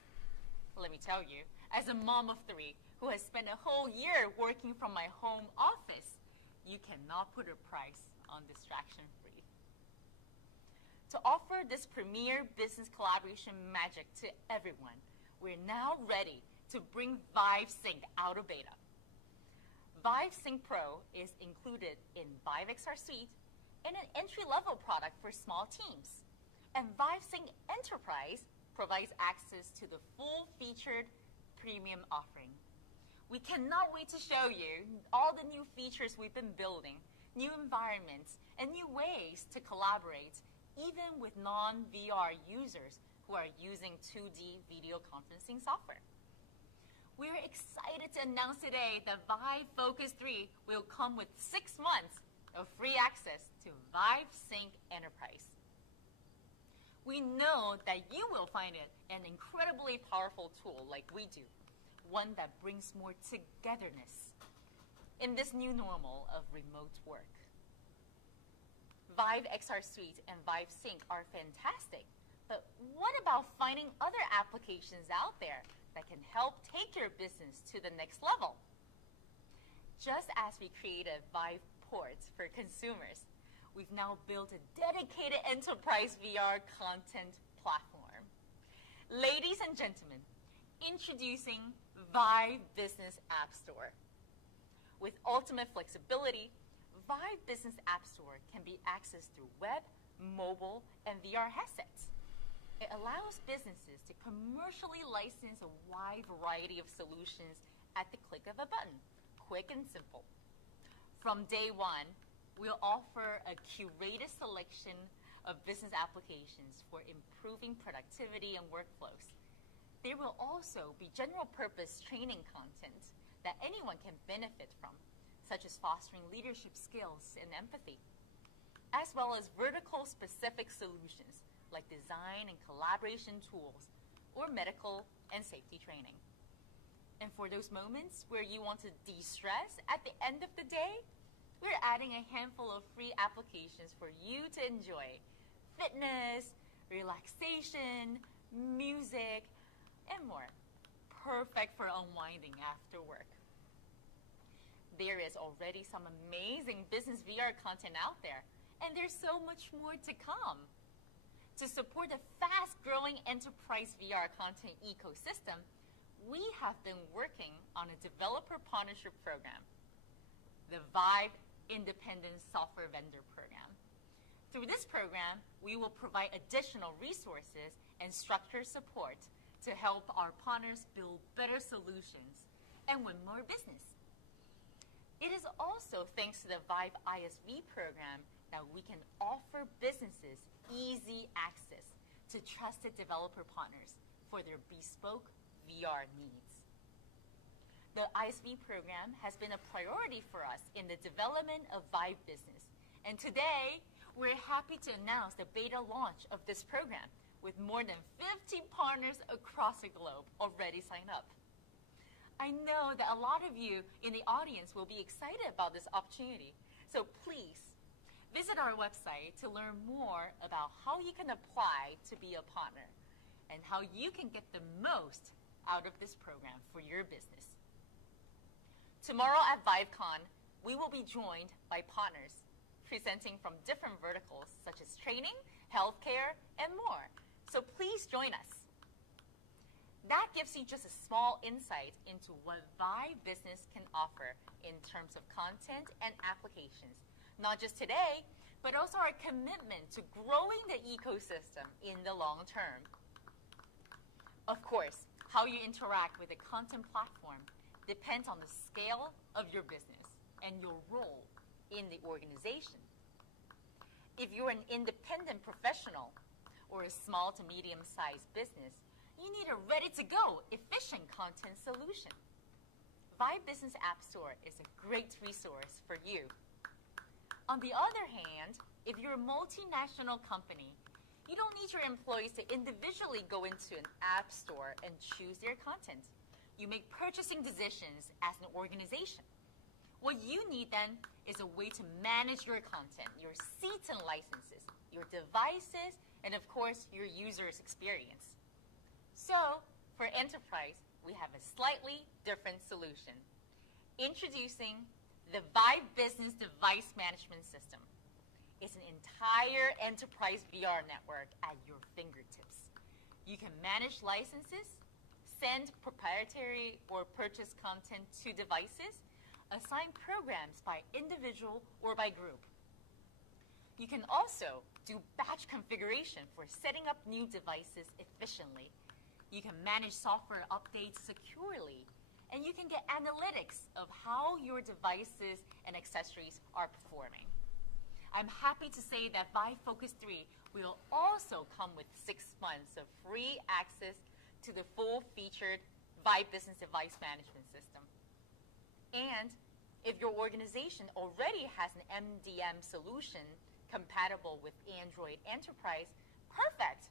Let me tell you, as a mom of 3 who has spent a whole year working from my home office, you cannot put a price on distraction-free. To offer this premier business collaboration magic to everyone, we're now ready to bring Vive Sync out of beta. Vive Sync Pro is included in Vive XR Suite and an entry-level product for small teams. And Vive Sync Enterprise provides access to the full-featured premium offering. We cannot wait to show you all the new features we've been building, new environments, and new ways to collaborate, even with non-VR users who are using 2D video conferencing software. We're excited to announce today that Vive Focus 3 will come with 6 months of free access to Vive Sync Enterprise. We know that you will find it an incredibly powerful tool like we do, one that brings more togetherness in this new normal of remote work. Vive XR Suite and Vive Sync are fantastic, but what about finding other applications out there that can help take your business to the next level? Just as we created Vive Ports for consumers, we've now built a dedicated enterprise VR content platform. Ladies and gentlemen, introducing Vive Business App Store. With ultimate flexibility, Vive Business App Store can be accessed through web, mobile, and VR headsets. It allows businesses to commercially license a wide variety of solutions at the click of a button, quick and simple. From day one, we'll offer a curated selection of business applications for improving productivity and workflows. There will also be general purpose training content that anyone can benefit from, such as fostering leadership skills and empathy, as well as vertical specific solutions like design and collaboration tools or medical and safety training. And for those moments where you want to de-stress at the end of the day, we're adding a handful of free applications for you to enjoy: fitness, relaxation, music, and more. Perfect for unwinding after work. There is already some amazing business VR content out there, and there's so much more to come. To support the fast-growing enterprise VR content ecosystem, we have been working on a developer partnership program, the Vive Independent Software Vendor Program. Through this program, we will provide additional resources and structured support to help our partners build better solutions and win more business. It is also thanks to the Vive ISV program that we can offer businesses easy access to trusted developer partners for their bespoke VR needs. The ISV program has been a priority for us in the development of Vive Business. And today, we're happy to announce the beta launch of this program with more than 50 partners across the globe already signed up. I know that a lot of you in the audience will be excited about this opportunity, so please visit our website to learn more about how you can apply to be a partner and how you can get the most out of this program for your business. Tomorrow at VIVECON, we will be joined by partners presenting from different verticals such as training, healthcare, and more. So please join us. That gives you just a small insight into what Vive Business can offer in terms of content and applications, not just today, but also our commitment to growing the ecosystem in the long term. Of course, how you interact with the content platform depends on the scale of your business and your role in the organization. If you're an independent professional or a small to medium-sized business, you need a ready-to-go, efficient content solution. Vive Business App Store is a great resource for you. On the other hand, if you're a multinational company, you don't need your employees to individually go into an app store and choose their content. You make purchasing decisions as an organization. What you need then is a way to manage your content, your seats and licenses, your devices, and of course, your user's experience. So, for enterprise, we have a slightly different solution. Introducing the Vive Business Device Management System. It's an entire enterprise VR network at your fingertips. You can manage licenses, send proprietary or purchase content to devices, assign programs by individual or by group. You can also do batch configuration for setting up new devices efficiently. You can manage software updates securely, and you can get analytics of how your devices and accessories are performing. I'm happy to say that Vive Focus 3 will also come with 6 months of free access to the full-featured Vive Business Device Management System. And if your organization already has an MDM solution compatible with Android Enterprise, perfect!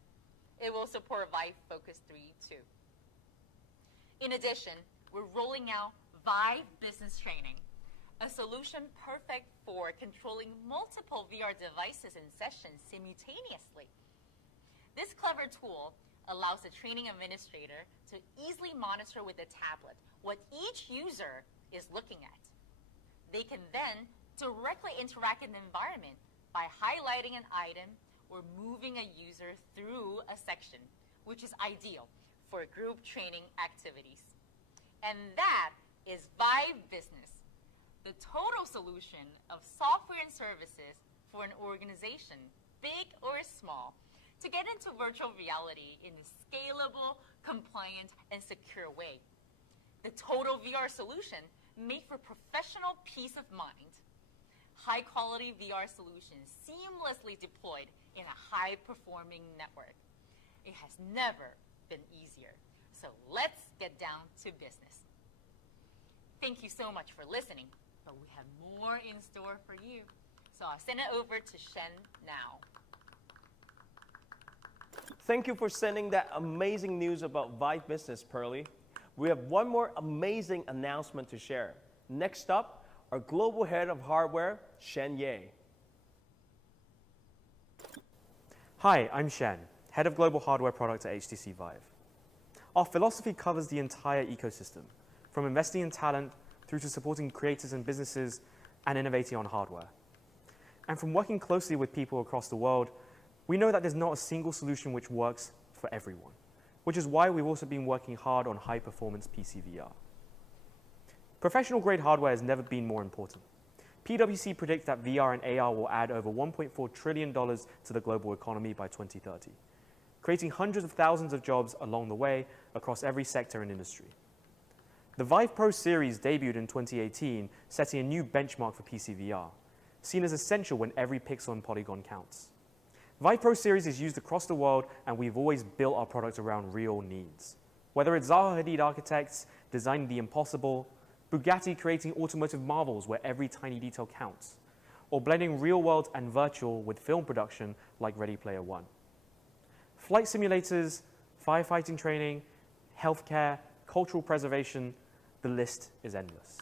It will support Vive Focus 3 too. In addition, we're rolling out Vive Business Training, a solution perfect for controlling multiple VR devices and sessions simultaneously. This clever tool allows the training administrator to easily monitor with a tablet what each user is looking at. They can then directly interact in the environment by highlighting an item or moving a user through a section, which is ideal for group training activities. And that is Vive Business, the total solution of software and services for an organization, big or small, to get into virtual reality in a scalable, compliant, and secure way. The total VR solution made for professional peace of mind. High-quality VR solutions seamlessly deployed in a high-performing network. It has never been easier. So let's get down to business. Thank you so much for listening, but we have more in store for you. So I'll send it over to Shen now. Thank you for sending that amazing news about Vive Business, Pearly. We have one more amazing announcement to share. Next up, our Global Head of Hardware, Shen Ye. Hi, I'm Shen, Head of Global Hardware Product at HTC Vive. Our philosophy covers the entire ecosystem, from investing in talent through to supporting creators and businesses and innovating on hardware. And from working closely with people across the world, we know that there's not a single solution which works for everyone, which is why we've also been working hard on high-performance PC VR. Professional-grade hardware has never been more important. PwC predicts that VR and AR will add over $1.4 trillion to the global economy by 2030, creating hundreds of thousands of jobs along the way across every sector and industry. The Vive Pro series debuted in 2018, setting a new benchmark for PC VR, seen as essential when every pixel and polygon counts. Vive Pro series is used across the world, and we've always built our product around real needs. Whether it's Zaha Hadid architects designing the impossible, Bugatti creating automotive marvels where every tiny detail counts, or blending real world and virtual with film production like Ready Player One. flight simulators, firefighting training, healthcare, cultural preservation, the list is endless.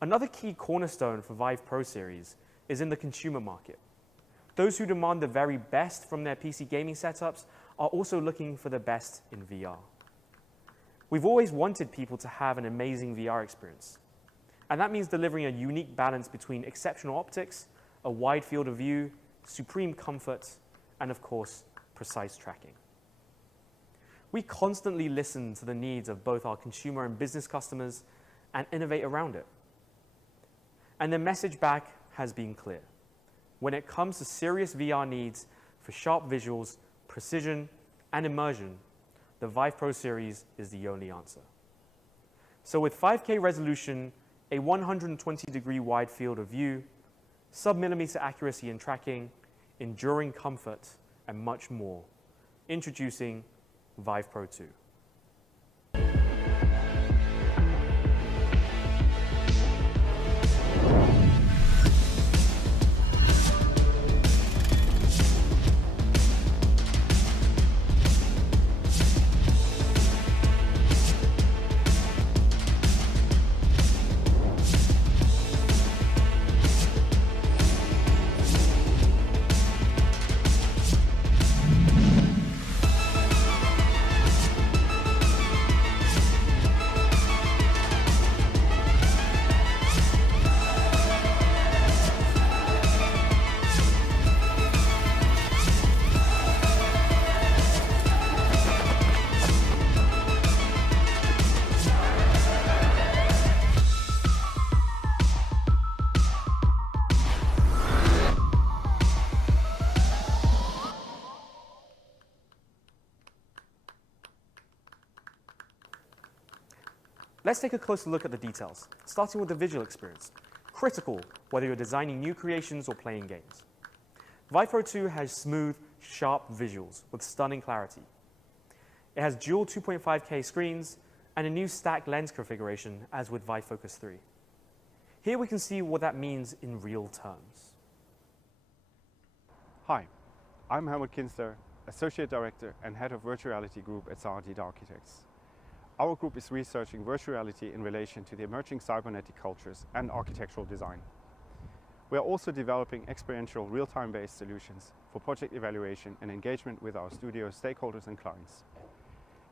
Another key cornerstone for Vive Pro series is in the consumer market. Those who demand the very best from their PC gaming setups are also looking for the best in VR. We've always wanted people to have an amazing VR experience, and that means delivering a unique balance between exceptional optics, a wide field of view, supreme comfort, and of course, precise tracking. We constantly listen to the needs of both our consumer and business customers and innovate around it. And the message back has been clear. When it comes to serious VR needs for sharp visuals, precision, and immersion, the Vive Pro series is the only answer. So with 5K resolution, a 120-degree wide field of view, sub-millimeter accuracy in tracking, enduring comfort, and much more, introducing Vive Pro 2. Let's take a closer look at the details, starting with the visual experience. Critical, whether you're designing new creations or playing games. Vive Pro 2 has smooth, sharp visuals with stunning clarity. It has dual 2.5K screens and a new stacked lens configuration as with Vive Focus 3. Here we can see what that means in real terms. Hi, I'm Helmut Kinster, Associate Director and Head of Virtual Reality Group at Sardi Architects. Our group is researching virtual reality in relation to the emerging cybernetic cultures and architectural design. We are also developing experiential real-time based solutions for project evaluation and engagement with our studio stakeholders and clients.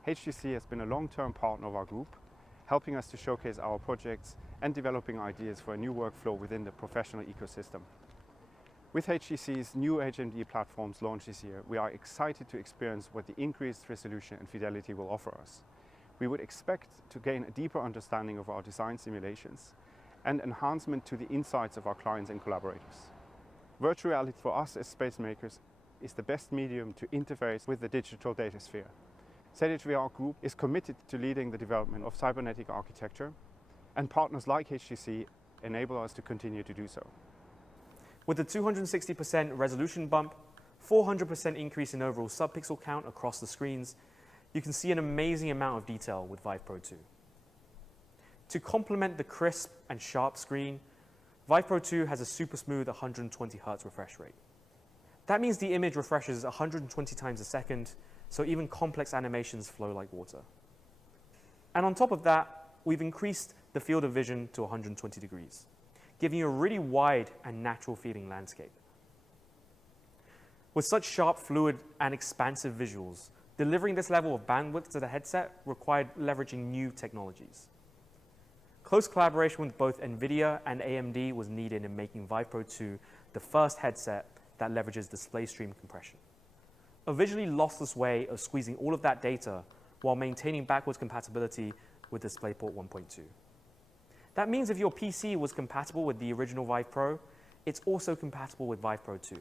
HTC has been a long-term partner of our group, helping us to showcase our projects and developing ideas for a new workflow within the professional ecosystem. With HTC's new HMD platforms launched this year, we are excited to experience what the increased resolution and fidelity will offer us. We would expect to gain a deeper understanding of our design simulations and enhancement to the insights of our clients and collaborators. Virtual reality for us as space makers is the best medium to interface with the digital data sphere. ZHVR Group is committed to leading the development of cybernetic architecture, and partners like HTC enable us to continue to do so. With the 260% resolution bump, 400% increase in overall subpixel count across the screens, you can see an amazing amount of detail with Vive Pro 2. To complement the crisp and sharp screen, Vive Pro 2 has a super smooth 120 Hz refresh rate. That means the image refreshes 120 times a second, so even complex animations flow like water. And on top of that, we've increased the field of vision to 120 degrees, giving you a really wide and natural feeling landscape. With such sharp, fluid, and expansive visuals, delivering this level of bandwidth to the headset required leveraging new technologies. Close collaboration with both NVIDIA and AMD was needed in making Vive Pro 2 the first headset that leverages display stream compression, a visually lossless way of squeezing all of that data while maintaining backwards compatibility with DisplayPort 1.2. That means if your PC was compatible with the original Vive Pro, it's also compatible with Vive Pro 2.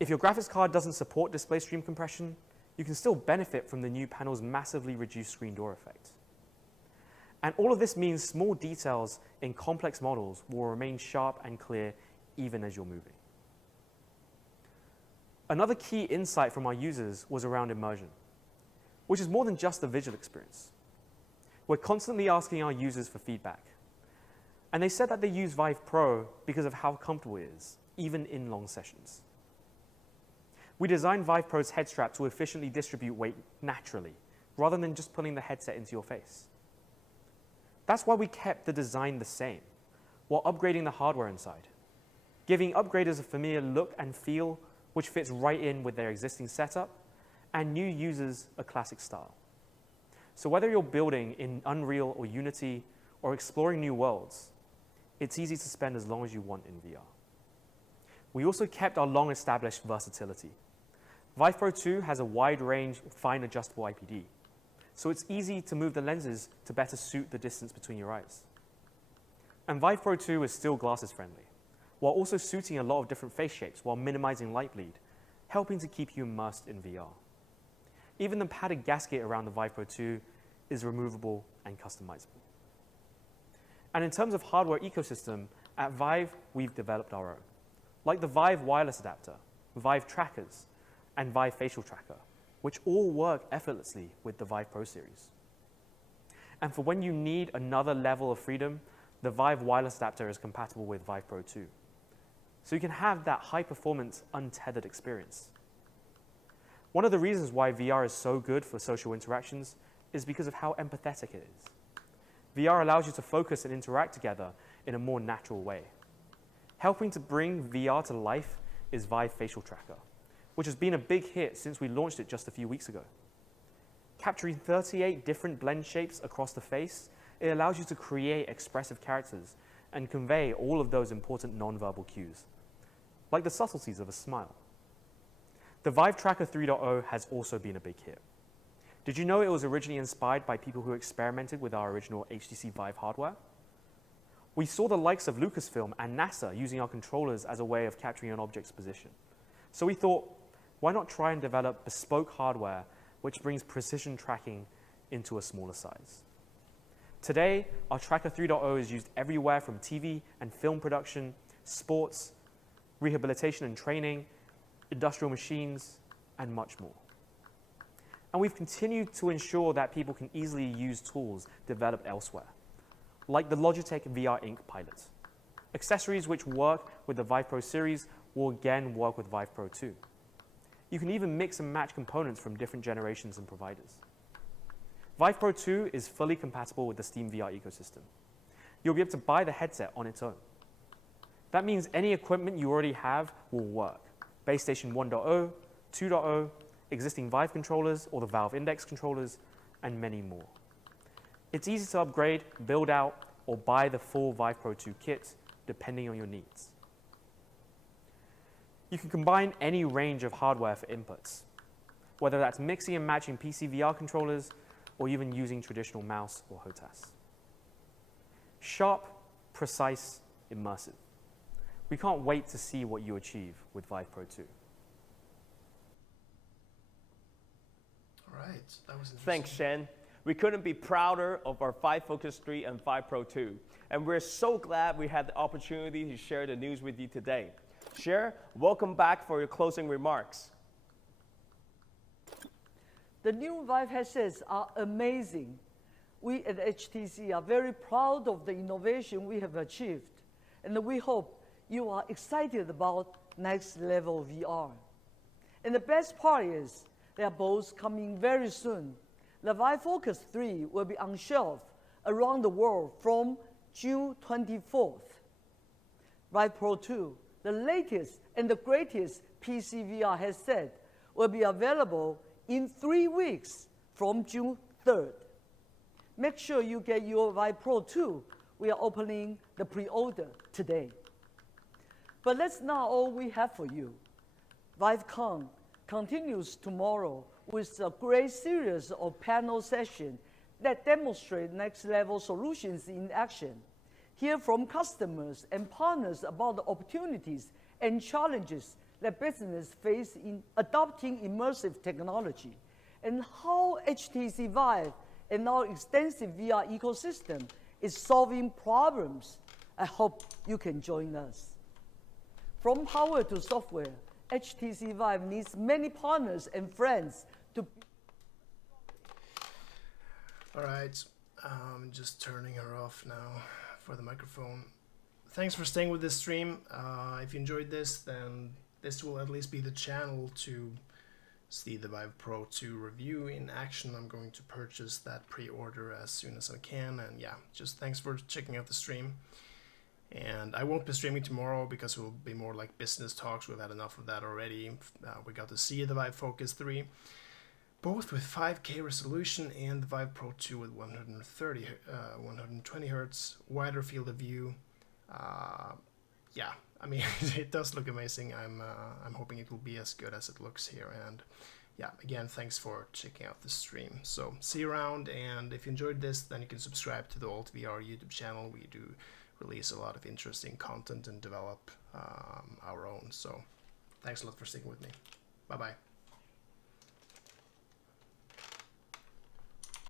If your graphics card doesn't support display stream compression, you can still benefit from the new panel's massively reduced screen door effect. And all of this means small details in complex models will remain sharp and clear even as you're moving. Another key insight from our users was around immersion, which is more than just the visual experience. We're constantly asking our users for feedback, and they said that they use Vive Pro because of how comfortable it is, even in long sessions. We designed Vive Pro's head strap to efficiently distribute weight naturally, rather than just putting the headset into your face. That's why we kept the design the same, while upgrading the hardware inside, giving upgraders a familiar look and feel which fits right in with their existing setup, and new users a classic style. So whether you're building in Unreal or Unity or exploring new worlds, it's easy to spend as long as you want in VR. We also kept our long-established versatility. Vive Pro 2 has a wide-range, fine adjustable IPD, so it's easy to move the lenses to better suit the distance between your eyes. And Vive Pro 2 is still glasses friendly, while also suiting a lot of different face shapes while minimizing light bleed, helping to keep you immersed in VR. Even the padded gasket around the Vive Pro 2 is removable and customizable. And in terms of hardware ecosystem, at Vive, we've developed our own, like the Vive wireless adapter, Vive trackers, and Vive facial tracker, which all work effortlessly with the Vive Pro series. And for when you need another level of freedom, the Vive wireless adapter is compatible with Vive Pro 2. So you can have that high-performance, untethered experience. One of the reasons why VR is so good for social interactions is because of how empathetic it is. VR allows you to focus and interact together in a more natural way. Helping to bring VR to life is Vive Facial Tracker, which has been a big hit since we launched it just a few weeks ago. Capturing 38 different blend shapes across the face, it allows you to create expressive characters and convey all of those important nonverbal cues, like the subtleties of a smile. The Vive Tracker 3.0 has also been a big hit. Did you know it was originally inspired by people who experimented with our original HTC Vive hardware? We saw the likes of Lucasfilm and NASA using our controllers as a way of capturing an object's position. So we thought, why not try and develop bespoke hardware which brings precision tracking into a smaller size? Today, our Tracker 3.0 is used everywhere from TV and film production, sports, rehabilitation and training, industrial machines, and much more. And we've continued to ensure that people can easily use tools developed elsewhere, like the Logitech VR Ink Pilot. Accessories which work with the Vive Pro series will again work with Vive Pro 2. You can even mix and match components from different generations and providers. Vive Pro 2 is fully compatible with the Steam VR ecosystem. You'll be able to buy the headset on its own. That means any equipment you already have will work. Base Station 1.0, 2.0, existing Vive controllers or the Valve Index controllers, and many more. It's easy to upgrade, build out, or buy the full Vive Pro 2 kit, depending on your needs. You can combine any range of hardware for inputs, whether that's mixing and matching PC VR controllers or even using traditional mouse or HOTAS. Sharp, precise, immersive. We can't wait to see what you achieve with Vive Pro 2. All right, that was interesting. Thanks, Shen. We couldn't be prouder of our Vive Focus 3 and Vive Pro 2. And we're so glad we had the opportunity to share the news with you today. Cher, welcome back for your closing remarks. The new Vive headsets are amazing. We at HTC are very proud of the innovation we have achieved, and we hope you are excited about next level VR. And the best part is, they are both coming very soon. The Vive Focus 3 will be on shelf around the world from June 24th. Vive Pro 2, the latest and the greatest PC VR headset, will be available in 3 weeks from June 3rd. Make sure you get your Vive Pro 2. We are opening the pre-order today. But that's not all we have for you. ViveCon continues tomorrow with a great series of panel sessions that demonstrate next-level solutions in action. Hear from customers and partners about the opportunities and challenges that business face in adopting immersive technology, and how HTC Vive and our extensive VR ecosystem is solving problems. I hope you can join us. From hardware to software, HTC Vive needs many partners and friends to. All right, just turning her off now for the microphone. Thanks for staying with this stream. If you enjoyed this, then this will at least be the channel to see the Vive Pro 2 review in action. I'm going to purchase that pre-order as soon as I can, and yeah, just thanks for checking out the stream. And I won't be streaming tomorrow because it will be more like business talks. We've had enough of that already. We got to see the Vive Focus 3, both with 5K resolution, and the Vive Pro 2 with 120 hertz, wider field of view. Yeah, I mean, it does look amazing. I'm hoping it will be as good as it looks here. And yeah, again, thanks for checking out the stream. So see you around, and if you enjoyed this, then you can subscribe to the Alt VR YouTube channel. We do release a lot of interesting content and develop our own. So thanks a lot for sticking with me. Bye bye.